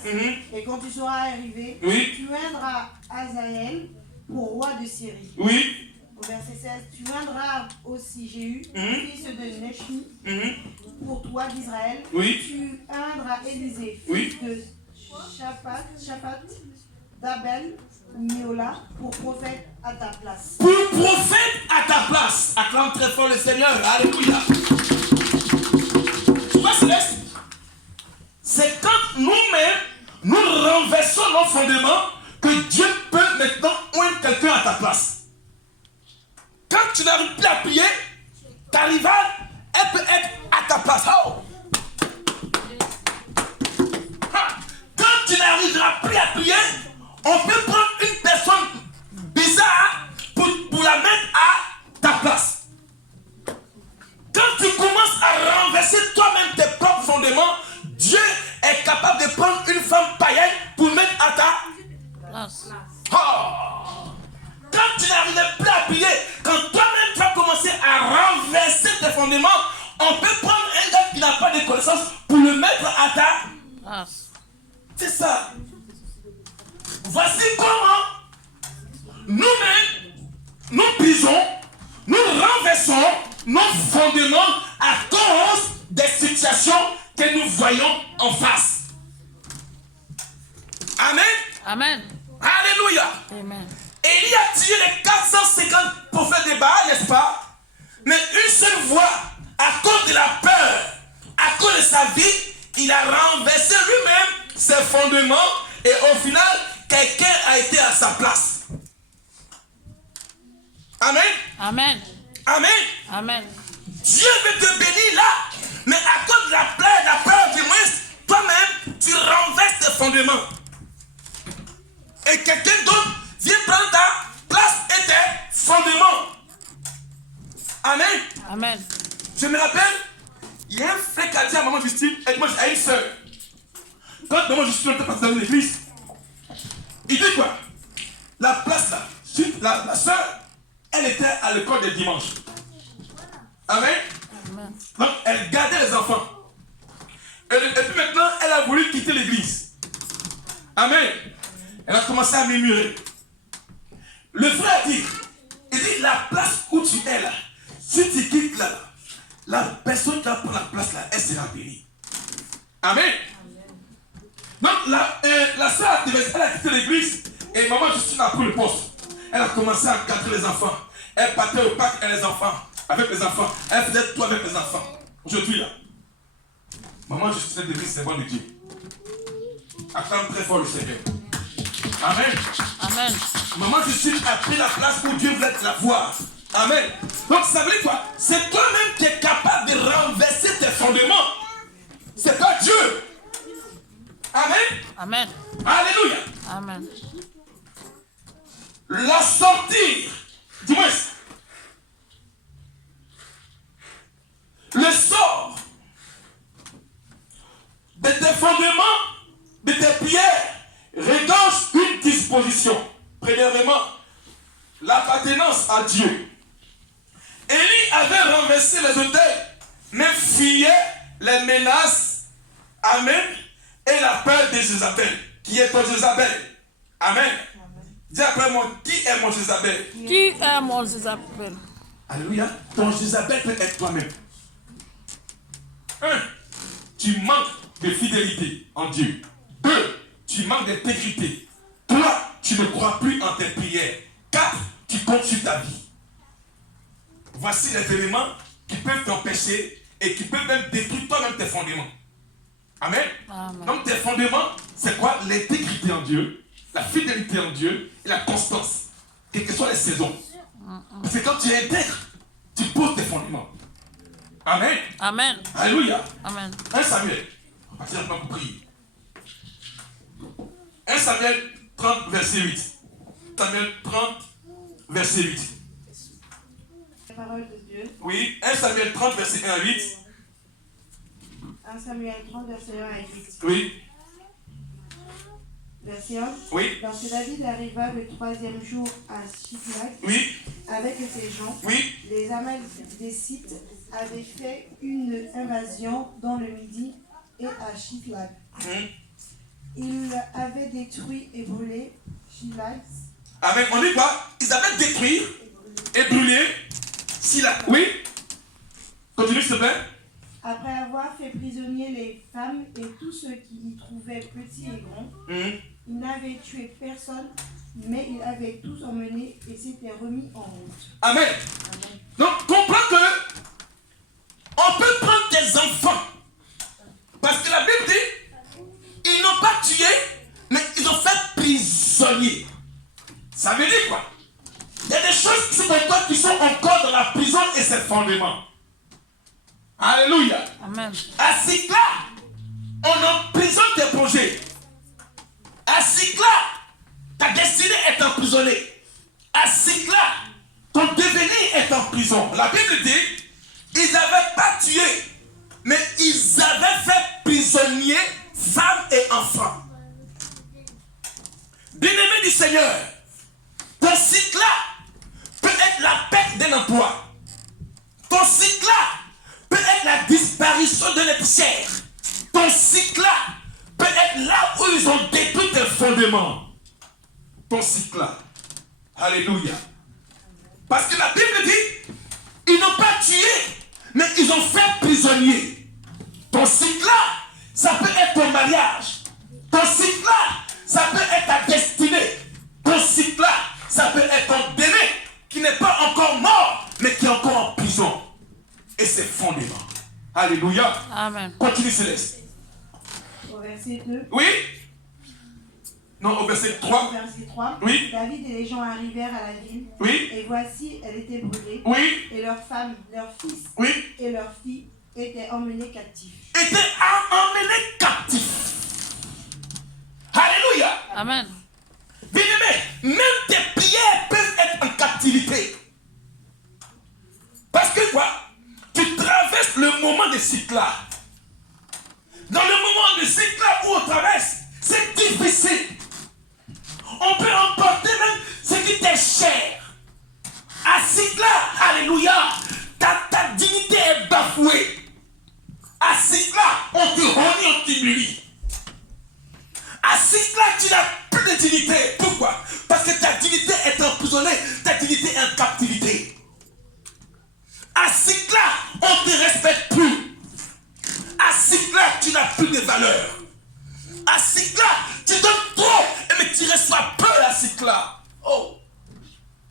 et quand tu seras arrivé, Oui. tu viendras Hazaël pour roi de Syrie. Oui. Au verset 16, tu viendras aussi Jéhu, fils de Nechmi, pour toi d'Israël. Oui. Tu viendras Élisée, Oui. fils de Shaphat, d'Abel, Miola, pour prophète à ta place. Pour prophète à ta place. Acclame très fort le Seigneur. Alléluia. Tu vois, Céleste? C'est quand nous-mêmes, nous renversons nos fondements que Dieu peut maintenant oindre quelqu'un à ta place. Quand tu n'arrives plus à prier, ta rivale, elle peut être à ta place. Oh. Quand tu n'arriveras plus à prier, on peut prendre une personne bizarre pour la mettre à ta place. Quand tu commences à renverser toi-même tes propres fondements, Dieu est capable de prendre une femme païenne pour mettre à ta Place. Oh. Quand tu n'arrives plus à prier, quand toi-même tu vas commencer à renverser tes fondements, on peut prendre un gars qui n'a pas de connaissance pour le mettre à ta Place. C'est ça. Voici comment nous-mêmes, nous brisons, nous renversons nos fondements à cause des situations que nous voyons en face. Amen. Amen. Alléluia. Amen. Élie a tué les 450 prophètes de Baal, n'est-ce pas? Mais une seule voix, à cause de la peur, à cause de sa vie, il a renversé lui-même ses fondements et au final, quelqu'un a été à sa place. Amen. Amen. Amen. Amen. Dieu veut te bénir là, mais à cause de la peur du moins, toi-même, tu renverses tes fondements. Et quelqu'un d'autre vient prendre ta place et tes fondements. Amen. Amen. Je me rappelle, il y a un frère qui a dit à maman Justine, et moi à une soeur. Quand maman Justine était partie dans l'église, il dit quoi? La place là, la soeur, elle était à l'école des dimanches. Amen. Amen. Donc elle gardait les enfants. Et puis maintenant, elle a voulu quitter l'église. Amen. Elle a commencé à murmurer. Le frère dit, il dit, la place où tu es là, si tu quittes là, la personne qui va prendre la place là, elle sera bénie. Amen. Donc la soeur, elle a quitté l'église et maman Justine a pris le poste. Elle a commencé à encadrer les enfants. Elle partait au parc et les enfants. avec les enfants. Elle faisait tout avec les enfants. Aujourd'hui, là, maman, je suis cette église, c'est bon de Dieu. Acclame très fort le Seigneur. Amen. Amen. Maman Justine a pris la place où Dieu voulait la voir. Amen. Donc ça veut dire quoi? C'est toi-même qui es capable de renverser tes fondements. C'est pas Dieu. Amen. Amen. Alléluia. Amen. La sortir. Dis-moi. Le sort de tes fondements, de tes pierres, regorge une disposition. Premièrement, l'appartenance à Dieu. Élie avait renversé les autels, mais fuyait les menaces, amen, et la peur de Jézabel. Qui est ton Jézabel? Amen. Dis après moi, qui est mon Jézabel? Qui est mon Jézabel? Alléluia. Ton Jézabel peut être toi-même. 1. Tu manques de fidélité en Dieu. 2. Tu manques d'intégrité. 3. Tu ne crois plus en tes prières. 4. Tu comptes sur ta vie. Voici les éléments qui peuvent t'empêcher et qui peuvent même détruire toi-même tes fondements. Amen. Amen. Donc tes fondements, c'est quoi? L'intégrité en Dieu, la fidélité en Dieu et la constance. Quelles que soient les saisons. Parce que quand tu intègres, tu poses tes fondements. Amen. Amen. Alléluia. Amen. 1 Samuel. On va partir maintenant pour prier. 1 Samuel 30, verset 8. Samuel 30, verset 8. La parole de Dieu. Oui, 1 Samuel 30, verset 1 à 8. 1 Samuel 30, verset 1 à 8. Oui, Verset 1. oui, Lorsque David arriva le 3e jour à Chiklag oui, avec ses gens, oui. les Amalécites avaient fait une invasion dans le Midi et à Chiklag. Ils avaient détruit et brûlé Chiklag. Amen. On dit quoi? Ils avaient détruit et brûlé. Oui. Continue, s'il te plaît. Après avoir fait prisonnier les femmes et tous ceux qui y trouvaient petits et grands, ils n'avaient tué personne, mais ils avaient tous emmené et s'étaient remis en route. Amen. Amen. Donc, comprends que on peut prendre tes enfants. Parce que la Bible dit, ils n'ont pas tué, mais ils ont fait prisonnier. Ça veut dire quoi? Il y a des choses qui sont pour toi qui sont encore dans la prison et ses fondements. Alléluia. Amen. À Sikla, on emprisonne tes projets. À Sikla, ta destinée est emprisonnée. À Sikla, ton devenir est en prison. La Bible dit, ils n'avaient pas tué, mais ils avaient fait prisonniers femmes et enfants. Bien-aimé du Seigneur, ton Sikla peut être la perte d'un emploi. Ton Sikla peut être la disparition de notre chair. Ton Sikla peut être là où ils ont détruit tes fondements. Ton Sikla. Alléluia. Parce que la Bible dit, ils n'ont pas tué, mais ils ont fait prisonnier. Ton Sikla, ça peut être ton mariage. Ton Sikla, ça peut être ta destinée. Ton Sikla, ça peut être ton bébé qui n'est pas encore mort, mais qui est encore en prison. Et ses fondements. Alléluia. Amen. Continue, Céleste. Au verset 2. Oui. Non, au verset 3. Au verset 3. Oui. David et les gens arrivèrent à la ville. Oui. Et voici, elle était brûlée. Oui. Et leurs femmes, leurs fils Oui. et leurs filles étaient emmenés captifs. Était emmené captif. Alléluia. Amen. Bien-aimé, même tes prières peuvent être en captivité. Parce que quoi? Tu traverses le moment de Sikla. Dans le moment de Sikla où on traverse, c'est difficile. On peut emporter même ce qui t'est cher. À Sikla, alléluia, ta dignité est bafouée. À Sikla, on te renie, on t'humilie. À Sikla, tu n'as plus de dignité. Pourquoi? Parce que ta dignité est emprisonnée, ta dignité est en captivité. À Sikla, on ne te respecte plus. À Sikla, tu n'as plus de valeur. À Sikla, tu donnes trop, mais tu reçois peu à Sikla. Oh.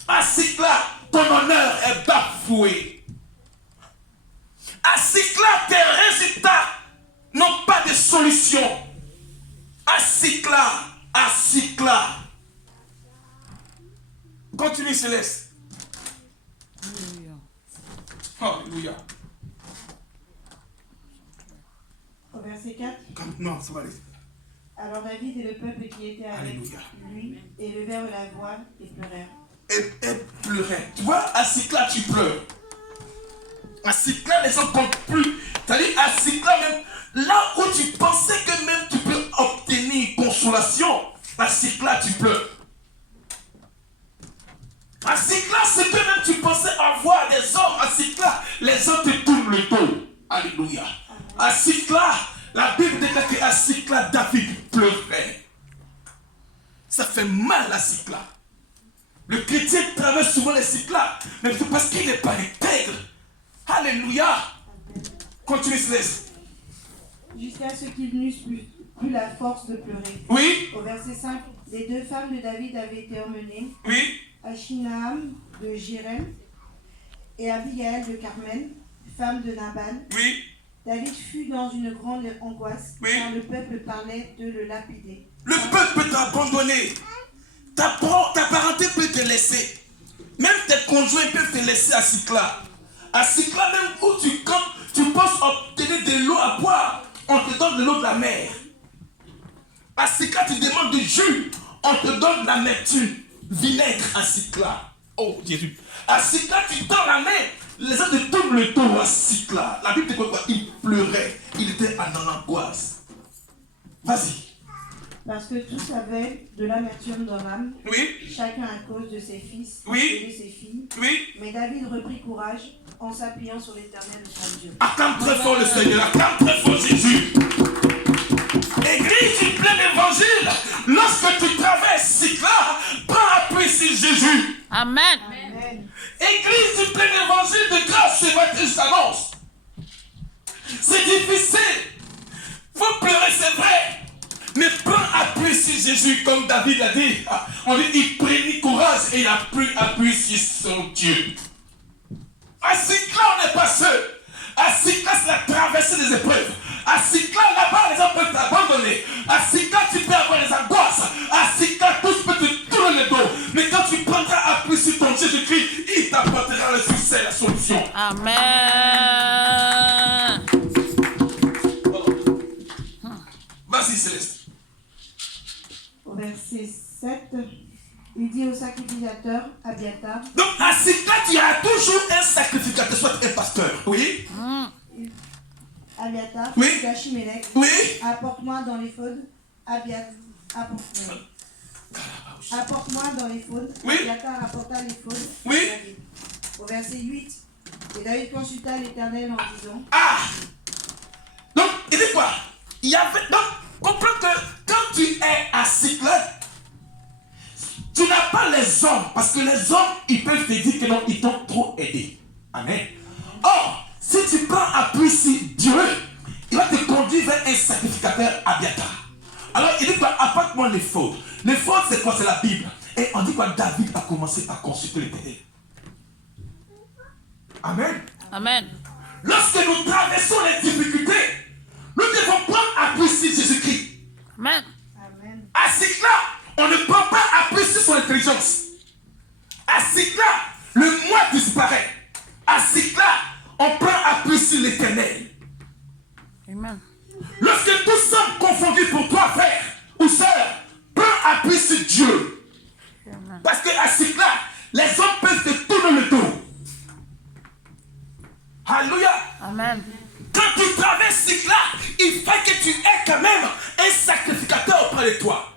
À Sikla, ton honneur est bafoué. solution. À Cicla. Continue, Céleste. Alléluia. Au verset 4. Non, ça va aller. Alors David et le peuple qui était avec Alléluia. lui élevèrent la voix et pleurèrent. Et pleurait. Tu vois, à Cicla, tu pleures. À Cicla, les gens comptent plus. C'est-à-dire, à Cicla, même là où tu pensais que même tu peux obtenir consolation, à Cicla, tu pleures. À Cicla, c'est que même tu pensais avoir des hommes, à Cicla, les gens te tournent le dos. Alléluia. À Cicla, la Bible déclare qu'à Cicla, David pleurait. Ça fait mal à Cicla. Le chrétien traverse souvent les Cicla, mais c'est parce qu'il n'est pas intègre. Alléluia. Continue, Céleste. Jusqu'à ce qu'ils n'eussent plus la force de pleurer. Oui. Au verset 5, les 2 femmes de David avaient été emmenées, Oui. Achinaam de Jérém et Abigail de Carmel, femme de Nabal. Oui. David fut dans une grande angoisse, Oui. car le peuple parlait de le lapider. Le peuple peut t'abandonner. Ta parenté peut te laisser. Même tes conjoints peuvent te laisser à Cicla. À Cicla, même où quand tu penses obtenir de l'eau à boire, on te donne de l'eau de la mer. À Cicla, tu demandes du jus, on te donne de l'amertume. Vinaigre à Cicla. Oh Jésus. À Cicla, tu tends la main. Les gens te tournent le dos à Cicla. La Bible dit quoi? Il pleurait. Il était dans l'angoisse. Vas-y. Parce que tous avaient de l'amertume dans l'âme, Oui. chacun à cause de ses fils Oui. et de ses filles. Oui. Mais David reprit courage en s'appuyant sur l'Éternel son Dieu. Acclame très fort le Seigneur. Acclame très fort Jésus. Église du plein évangile. Lorsque tu traverses Cicla, prends appui sur Jésus. Amen. Amen. Église du plein évangile de grâce, c'est votre annonce. C'est difficile. Faut pleurer, c'est vrai. Mais prends appui sur Jésus, comme David l'a dit. On dit, il prit courage et il a pris appui sur son Dieu. À Cicla, on n'est pas seul. À Cicla, c'est la traversée des épreuves. À Cicla, là-bas, les gens peuvent t'abandonner. À Cicla, tu peux avoir des angoisses. À Cicla, tous peuvent te tourner le dos. Mais quand tu prendras appui sur ton Jésus-Christ, il t'apportera le succès, la solution. Amen. Vas-y, Céleste. Au verset 7, il dit au sacrificateur Abiatar, Donc, à Cicla, tu as toujours un sacrificateur, soit un pasteur. Oui. Abiatar, Oui. fils d'Achimélec, Oui. apporte-moi dans l'éphod, apporte-moi dans l'éphod. Oui. Abiatar apporta l'éphod. Oui. à David. Au verset 8, et David consulta l'Éternel en disant, Ah. Donc, il dit quoi? Il y avait. Donc, comprends que quand tu es à Cicla, tu n'as pas les hommes. Parce que les hommes, ils peuvent te dire que non, ils t'ont trop aidé. Amen. Or, si tu prends appui sur Dieu, il va te conduire vers un sacrificateur Abiatar. Alors, il dit quoi? Apporte-moi les fautes. Les fautes, c'est quoi? C'est la Bible. Et on dit quoi? David a commencé à consulter l'Éternel. Amen. Amen. Lorsque nous traversons les difficultés, nous devons prendre appui sur Jésus-Christ. Amen. Amen. À Cicla, on ne prend pas appui sur son intelligence. À Cicla, le moi disparaît. À Cicla, on prend appui sur l'Éternel. Amen. Lorsque tout semble confondu pour toi, frère ou sœur, prends appui sur Dieu. Amen. Parce qu'à Cicla, les hommes peuvent te tourner le dos. Alléluia. Amen. Quand tu traverses Cicla, il faut que tu aies quand même un sacrificateur auprès de toi.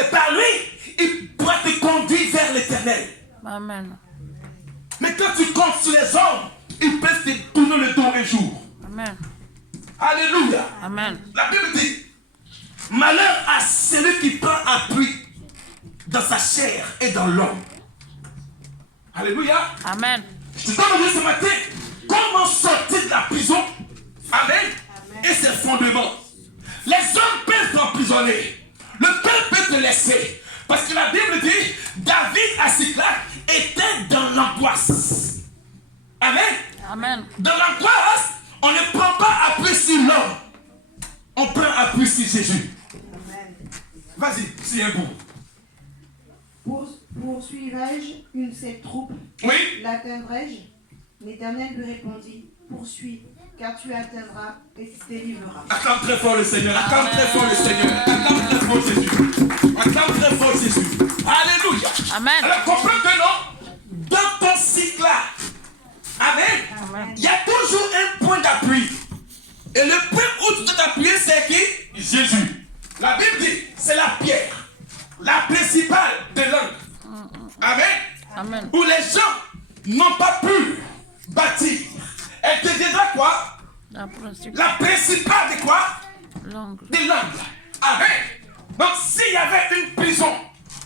Et par lui, il pourra te conduire vers l'Éternel. Amen. Mais quand tu comptes sur les hommes, ils peuvent te tourner le dos un jour. Amen. Alléluia. Amen. La Bible dit, malheur à celui qui prend appui dans sa chair et dans l'homme. Alléluia. Amen. Je te donne ce matin comment sortir de la prison. Amen. Amen. Et ses fondements. Les hommes peuvent t'emprisonner. Le peuple peut te laisser. Parce que la Bible dit, David à Ciclac était dans l'angoisse. Amen. Amen. Dans l'angoisse, on ne prend pas appui sur l'homme. On prend appui Jésus. Amen. Vas-y, c'est un bout. Poursuivrai-je une de ces troupes? Oui. L'atteindrai-je? L'Éternel lui répondit, poursuis, car tu atteindras et tu te délivreras. Acclame très fort le Seigneur. Acclame très fort le Seigneur. Acclame très fort Jésus. Acclame très fort Jésus. Alléluia. Amen. Alors comprends que non, dans ton cycle-là, Amen, Amen. il y a toujours un point d'appui. Et le point où tu dois t'appuyer, c'est qui? Jésus. La Bible dit, c'est la pierre, la principale de l'angle. Amen. Amen. Où les gens n'ont pas pu bâtir. Elle deviendra quoi? La principale. La principale de quoi? L'angle. De l'angle. Amen. Donc s'il y avait une prison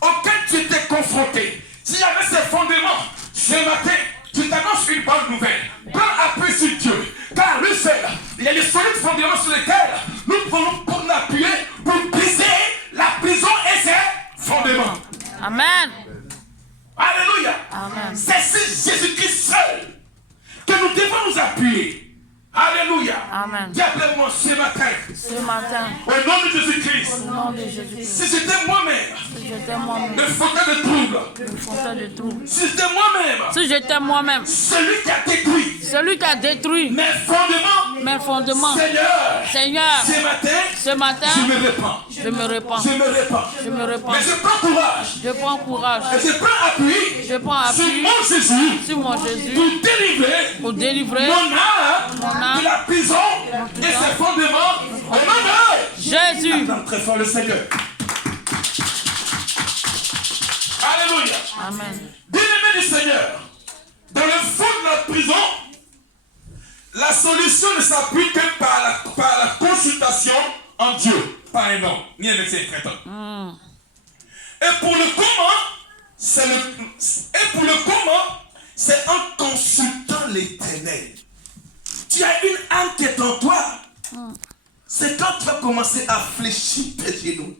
auquel tu étais confronté, s'il y avait ces fondements, ce matin, tu t'annonces une bonne nouvelle. Prends appui sur Dieu. Car lui seul, il y a des solides fondements sur lesquels nous prenons pour nous appuyer pour briser la prison et ses fondements. Amen. Alléluia. Amen. C'est sur Jésus-Christ seul que nous devons nous appuyer. Alléluia. Amen. Dis après moi ce matin, Ce matin, au nom de Jésus-Christ, au nom de Jésus-Christ, si c'était moi-même, si j'étais moi-même, le fauteur de trouble, le fauteur de trouble, si c'était moi-même, si j'étais moi-même, celui qui a détruit celui qui a détruit mes fondements, mes fondements, Seigneur, Seigneur, ce matin, je je me répands. me répands, Je me répands. je me répands, Mais je prends courage. je prends courage, Et je prends appui je prends sur appui mon Jésus sur mon Jésus pour pour délivrer mon âme âme de la prison et ses fondements. Au nom de Jésus. Acclame très fort le Seigneur. Alléluia. Amen. Bien-aimé du Seigneur, dans le fond de la prison, la solution ne s'appuie que par la consultation en Dieu, pas un homme, ni un médecin traitant. Et pour le comment, c'est en consultant l'Éternel. Tu as une âme qui est en toi. C'est quand tu vas commencer à fléchir tes genoux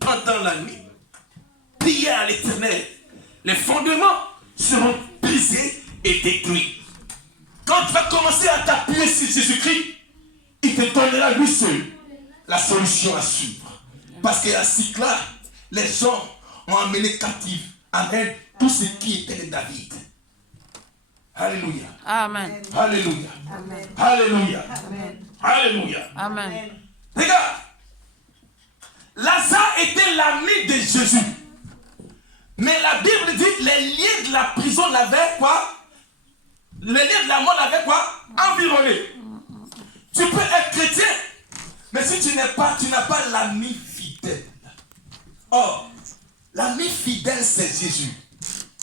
pendant la nuit. Prier à l'Éternel. Les fondements seront brisés et détruits. Quand tu vas commencer à t'appuyer sur Jésus-Christ, il te donnera lui seul la solution à suivre. Parce qu'à ce cycle-là, les gens ont emmené captif, Amen, tout ce qui était de David. Alléluia. Amen. Alléluia. Amen. Alléluia. Amen. Alléluia. Amen. Regarde, Lazare était l'ami de Jésus. Mais la Bible dit les liens de la prison l'avaient quoi? Les liens de la mort l'avaient quoi? Environné. Tu peux être chrétien, mais si tu n'as pas l'ami fidèle. Or, l'ami fidèle c'est Jésus.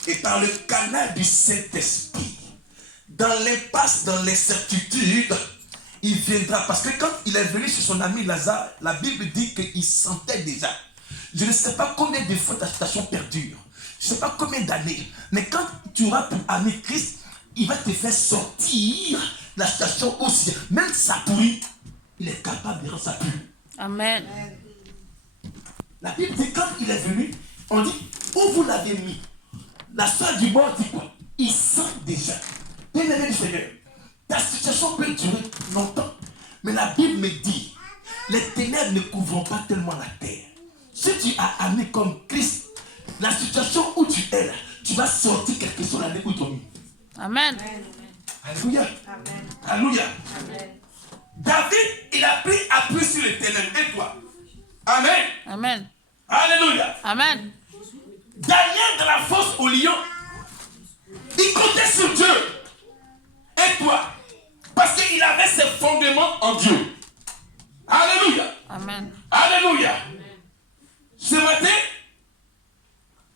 Et dans le canal du Saint-Esprit, dans l'impasse, dans l'incertitude, il viendra. Parce que quand il est venu chez son ami Lazare, la Bible dit qu'il sentait déjà. Je ne sais pas combien de fois ta situation perdure. Je ne sais pas combien d'années. Mais quand tu auras pour ami Christ, il va te faire sortir la situation aussi. Même sa pourrie, il est capable de rendre sa pure. Amen. La Bible dit quand il est venu, on dit où vous l'avez mis. La soeur du mort dit quoi? Il sent déjà. Bien-aimé du Seigneur, ta situation peut durer longtemps. Mais la Bible me dit, les ténèbres ne couvrent pas tellement la terre. Si tu as amené comme Christ, la situation où tu es là, tu vas sortir quelque chose l'année où tu as mis. Amen. Alléluia. Amen. Alléluia. Amen. David, il a pris appui sur les ténèbres. Et toi? Amen. Amen. Alléluia. Amen. Daniel dans la fosse au lion, il comptait sur Dieu. Et toi? Parce qu'il avait ses fondements en Dieu. Alléluia. Amen. Alléluia. Ce matin,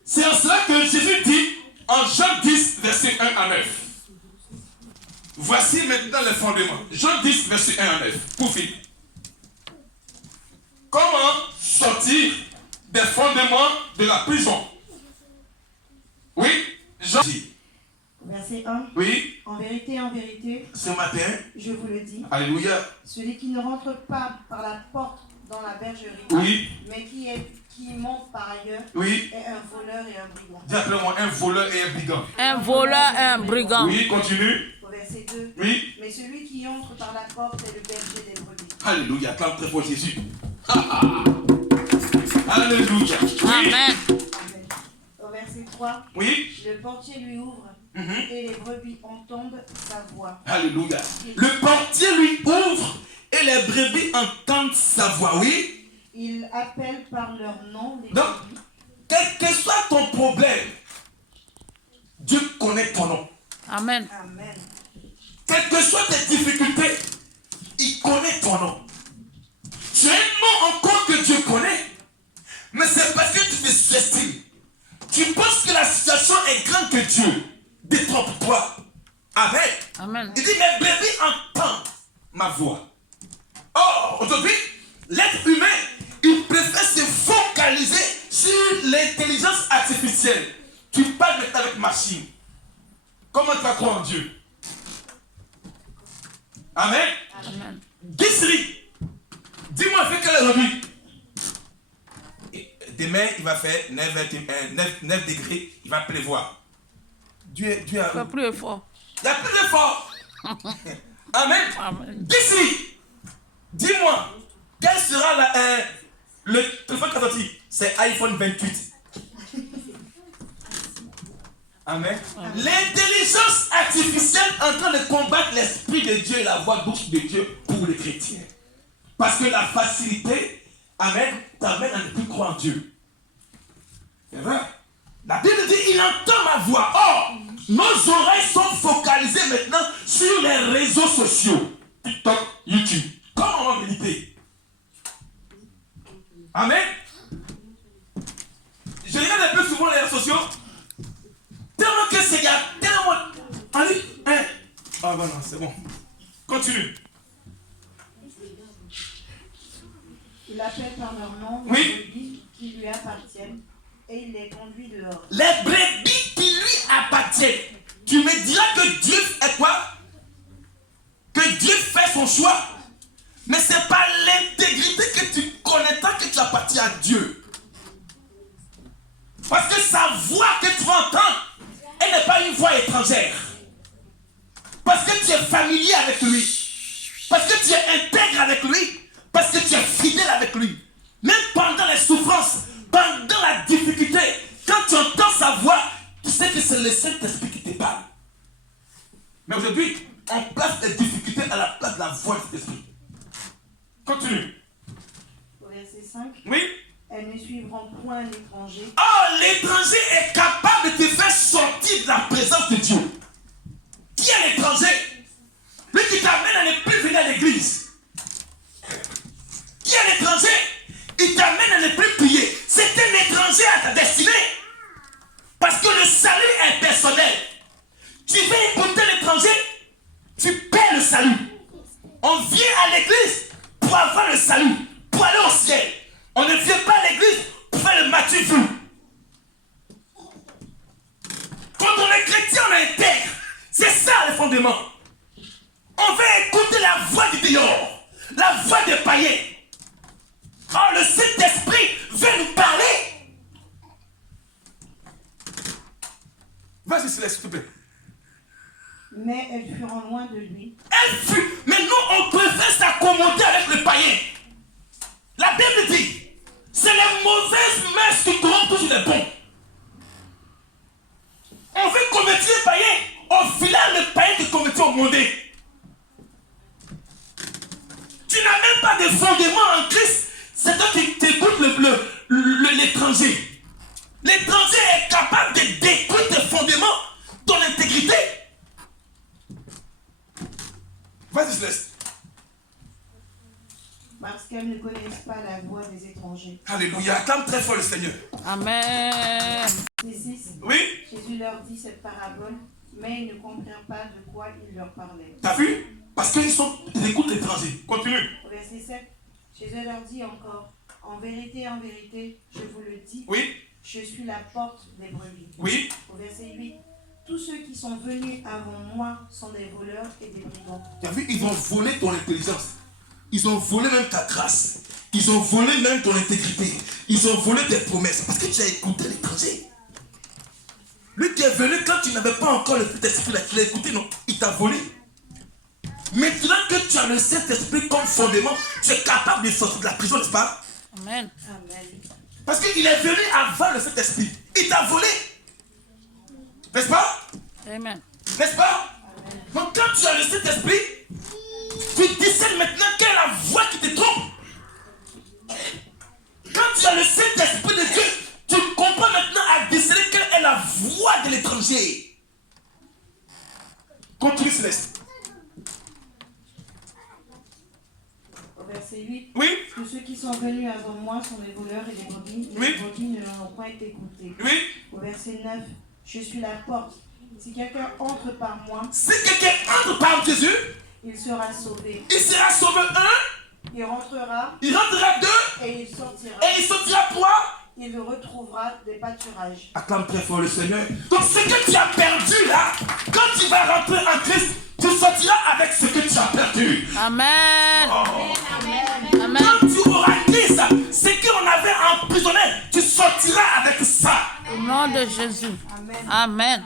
c'est en cela que Jésus dit en Jean 10, verset 1 à 9. Voici maintenant les fondements. Jean 10, verset 1 à 9. Pour finir. Comment sortir des fondements de la prison? Oui, Jean 10. Verset 1. Oui, En vérité, ce matin, je vous le dis, alléluia. celui qui ne rentre pas par la porte dans la bergerie, Oui, mais qui monte par ailleurs, oui. est un voleur et un brigand. Dis après moi, un voleur et un brigand. Un voleur et un brigand. Oui, continue. Au verset 2. Oui, Mais celui qui entre par la porte est le berger des brebis. alléluia. Acclame très fort Jésus. Alléluia. Oui. Amen. Amen. Au verset 3, Oui. le portier lui ouvre et les brebis entendent sa voix. Alléluia. Le portier lui ouvre et les brebis entendent sa voix. Oui. Il appelle par leur nom les Donc, brebis. quel que soit ton problème, Dieu connaît ton nom. Amen. Amen. Quelles que soient tes difficultés, il connaît ton nom. Tu as un nom encore que Dieu connaît, mais c'est parce que tu te sous-estimes. Tu penses que la situation est grande que Dieu. Détrompe-toi. Amen. Amen. Il dit, mes brebis entendent ma voix. Or, aujourd'hui, l'être humain, il préfère se focaliser sur l'intelligence artificielle. Tu parles maintenant avec machine. Comment tu vas croire en Dieu? Amen. Amen. Gisri, dis-moi, fait quelle est aujourd'hui? Demain, il va faire 9 degrés, il va pleuvoir. Dieu a... Fais plus fort. Il y a plus d'effort. Amen. Amen. Gisri, dis-moi, quel sera le téléphone qui est sorti? C'est iPhone 28. Amen. L'intelligence artificielle est en train de combattre l'esprit de Dieu et la voix douce de Dieu pour les chrétiens. Parce que la facilité, amen, t'amène à ne plus croire en Dieu. C'est vrai. La Bible dit, il entend ma voix. Or, nos oreilles sont focalisées maintenant sur les réseaux sociaux. TikTok, YouTube. Comment on va méditer? Amen. Je regarde un peu souvent les réseaux sociaux. Tellement que c'est tellement... Allez, hein. Ah ben non, c'est bon. Continue. Il appelle par leur nom les Oui. brebis qui lui appartiennent et il les conduit dehors. Les brebis qui lui appartiennent. Tu me diras que Dieu est quoi? Que Dieu fait son choix. Mais ce n'est pas l'intégrité que tu connais tant que tu appartiens à Dieu. Parce que sa voix que tu vas entendre, elle n'est pas une voix étrangère. Parce que tu es familier avec lui. Parce que tu es intègre avec lui. Parce que tu es fidèle avec lui. Même pendant les souffrances, pendant la difficulté, quand tu entends sa voix, tu sais que c'est le Saint-Esprit qui te parle. Mais aujourd'hui, on place les difficultés à la place de la voix de cet esprit. Continue. Au verset 5, Oui. elles ne suivront point l'étranger. Oh, l'étranger est capable de te faire sortir de la présence de Dieu. Qui est l'étranger? Lui qui t'amène à ne plus venir à l'église. Qui est l'étranger? Il t'amène à ne plus prier. C'est un étranger à ta destinée. Parce que le salut est personnel. Tu veux écouter l'étranger, tu paies le salut. On vient à l'église pour avoir le salut, pour aller au ciel. On ne vient pas à l'église pour faire le Mathieu vu. Quand on est chrétien, on est intègre. C'est ça le fondement. On veut écouter la voix du dehors, la voix des païens. Oh, le Saint-Esprit veut nous parler. Vas-y, Céleste, s'il te plaît. Mais elles furent loin de lui. Mais nous, on préfère s'accommoder avec le païen. La Bible dit, c'est les mauvaises mœurs qui corrompent toujours les bons. On veut convertir le païen. Au final, le païen te convertit au mondé. Tu n'as même pas de fondement en Christ. C'est toi qui t'écoutes l'étranger. L'étranger est capable de détruire tes fondements, ton intégrité. Vas-y, Céleste. Parce qu'elles ne connaissent pas la voix des étrangers. Alléluia. Acclame très fort le Seigneur. Amen. Verset 6, Oui. Jésus leur dit cette parabole, mais ils ne comprirent pas de quoi il leur parlait. T'as vu? Parce qu'ils écoutent l'étranger. Continue. Au verset 7, Jésus leur dit encore, en vérité, je vous le dis, Oui. je suis la porte des brebis. Oui. Au verset 8, tous ceux qui sont venus avant moi sont des voleurs et des brigands. T'as vu? Ils ont volé ton intelligence. Ils ont volé même ta grâce. Ils ont volé même ton intégrité. Ils ont volé tes promesses. Parce que tu as écouté l'étranger. Lui qui est venu quand tu n'avais pas encore le Saint-Esprit, tu l'as écouté, non? Il t'a volé. Maintenant que tu as le Saint-Esprit comme fondement, tu es capable de sortir de la prison, n'est-ce pas? Amen. Amen. Parce qu'il est venu avant le Saint-Esprit. Il t'a volé. N'est-ce pas? Amen. N'est-ce pas? Donc quand tu as le Saint-Esprit, tu discernes maintenant quelle est la voix qui te trompe. Quand tu as le Saint-Esprit de Dieu, tu comprends maintenant à discerner quelle est la voix de l'étranger. Continue, Céleste. Au verset 8. Oui. Que ceux qui sont venus avant moi sont des voleurs et des brebis. Oui. Les brebis ne l'en ont point écouté. Oui. Au verset 9. Je suis la porte. Si quelqu'un entre par moi, Si quelqu'un entre par Jésus, il sera sauvé. il sera sauvé un, Il rentrera il rentrera deux, et il sortira. et il sortira trois. Il retrouvera des pâturages. Acclame très fort le Seigneur. Donc ce que tu as perdu là, quand tu vas rentrer en Christ, tu sortiras avec ce que tu as perdu. Amen. Amen. Quand tu auras dit ça, ce qu'on avait emprisonné, tu sortiras avec ça. Au nom de Jésus. Amen.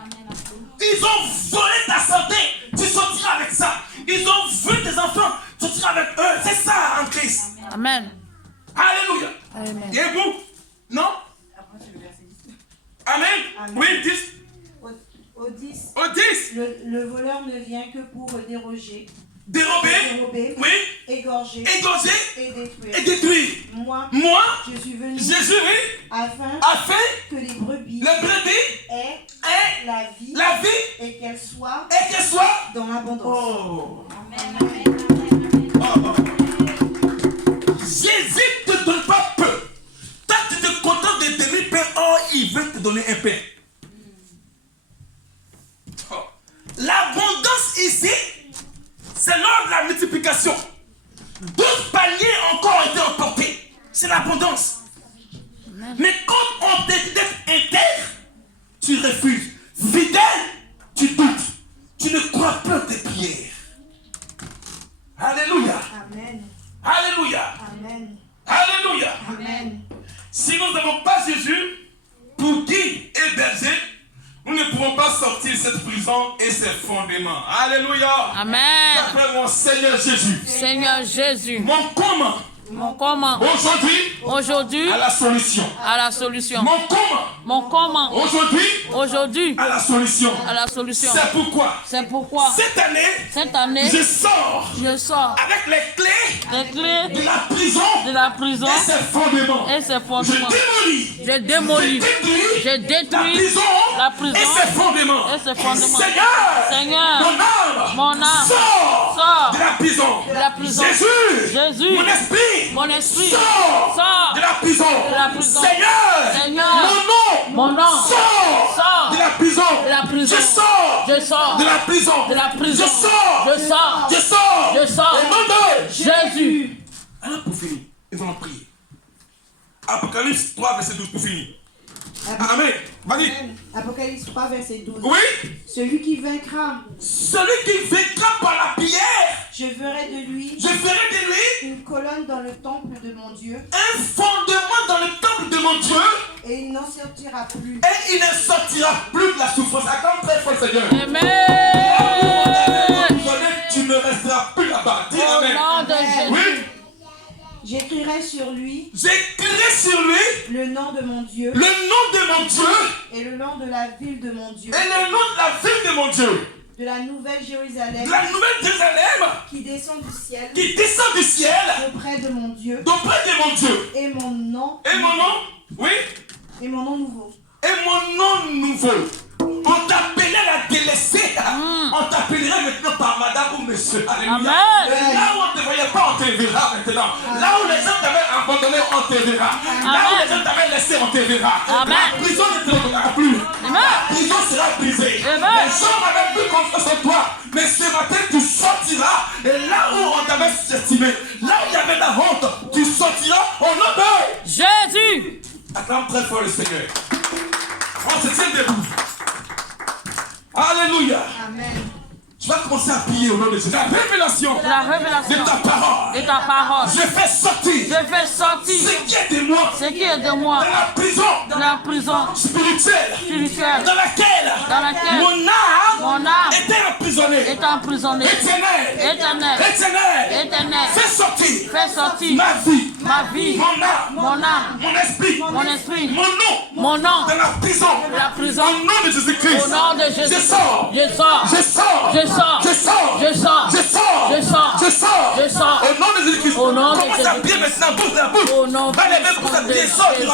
Ils ont volé ta santé, tu sortiras avec ça. Ils ont volé tes enfants, tu sortiras avec eux. C'est ça en Christ. Amen. Alléluia. Amen. Et vous? Non? Amen. Amen. Oui, 10. Au 10, Au 10. le voleur ne vient que pour déroger, Dérober. Oui. égorger Égorger et détruire. et détruire. Moi, Moi, je suis venu Jésus, oui, afin a fait que les brebis le brebis aient et la vie vie et qu'elles soient et qu'elle soit. dans l'abondance. Oh. Amen. Jésus ne te donne pas peu. Quand tu te contentes de demi-pain, oh, il veut te donner un pain. Oh. L'abondance ici, c'est lors de la multiplication. 12 paniers encore été emportés. C'est l'abondance. Mais quand on te dit d'être intègre, tu refuses. Fidèle, tu doutes. Tu ne crois plus en tes prières. Alléluia. Amen. Alléluia. Amen. Alléluia. Amen. Si nous n'avons pas Jésus pour guide et berger, nous ne pourrons pas sortir de cette prison et ses fondements. Alléluia. Amen. J'appelle mon Seigneur Jésus. Seigneur Jésus. Mon comment Mon comment aujourd'hui à la solution. à la solution. Mon comment aujourd'hui à la solution. à la solution. C'est pourquoi cette année je sors avec les clés de la prison et ses fondements. Je démolis je détruis la prison et ses fondements. Seigneur, mon âme sort de la prison. Jésus, mon esprit sort de la prison. Seigneur, mon nom sort de la prison. Je sors de la prison. Je sors. Au nom de Jésus. Alors pour finir, ils vont prier. Apocalypse 3, verset 12 pour finir. Amen. Vas-y. Apocalypse 3, verset 12. Oui. Celui qui vaincra par la prière, je ferai de lui une colonne dans le temple de mon Dieu. Un fondement dans le temple de mon Dieu. Et il n'en sortira plus. Et il ne sortira plus de la souffrance. Acclame très fort, Seigneur. Amen. Tu ne resteras plus là-bas. Dis Amen. Oui. J'écrirai sur lui le nom de mon Dieu et le nom de la ville de mon Dieu, de la nouvelle Jérusalem qui descend du ciel auprès de mon Dieu et mon nom nouveau. On t'appelait la délaissée. On t'appellerait maintenant par madame ou monsieur. Alléluia. Amen. Là où on ne te voyait pas, on te verra maintenant. Là où les gens t'avaient abandonné, on te verra. Là où les gens t'avaient laissé, on te verra. Amen. La prison ne te retrouvera plus. Amen. La prison sera brisée. Amen. Les gens avaient plus confiance en toi. Mais ce matin, tu sortiras. Et là où on t'avait estimé, là où il y avait la honte, tu sortiras au nom de Jésus. Acclame très fort le Seigneur. On se tient debout. Alléluia. Amen. Tu vas commencer à prier au nom de Jésus. La révélation La révélation de ta parole. de ta parole. Je fais sortir ce qui est de moi. Dans la prison spirituelle dans laquelle mon âme était emprisonné. Éternel. Fais sortir ma vie, mon âme, mon esprit, mon nom de la prison. Au nom de Jésus-Christ. Je sors. Au nom de Jésus-Christ. Commence à prier maintenant, bouge la bouche. Va lever pour ça, sort.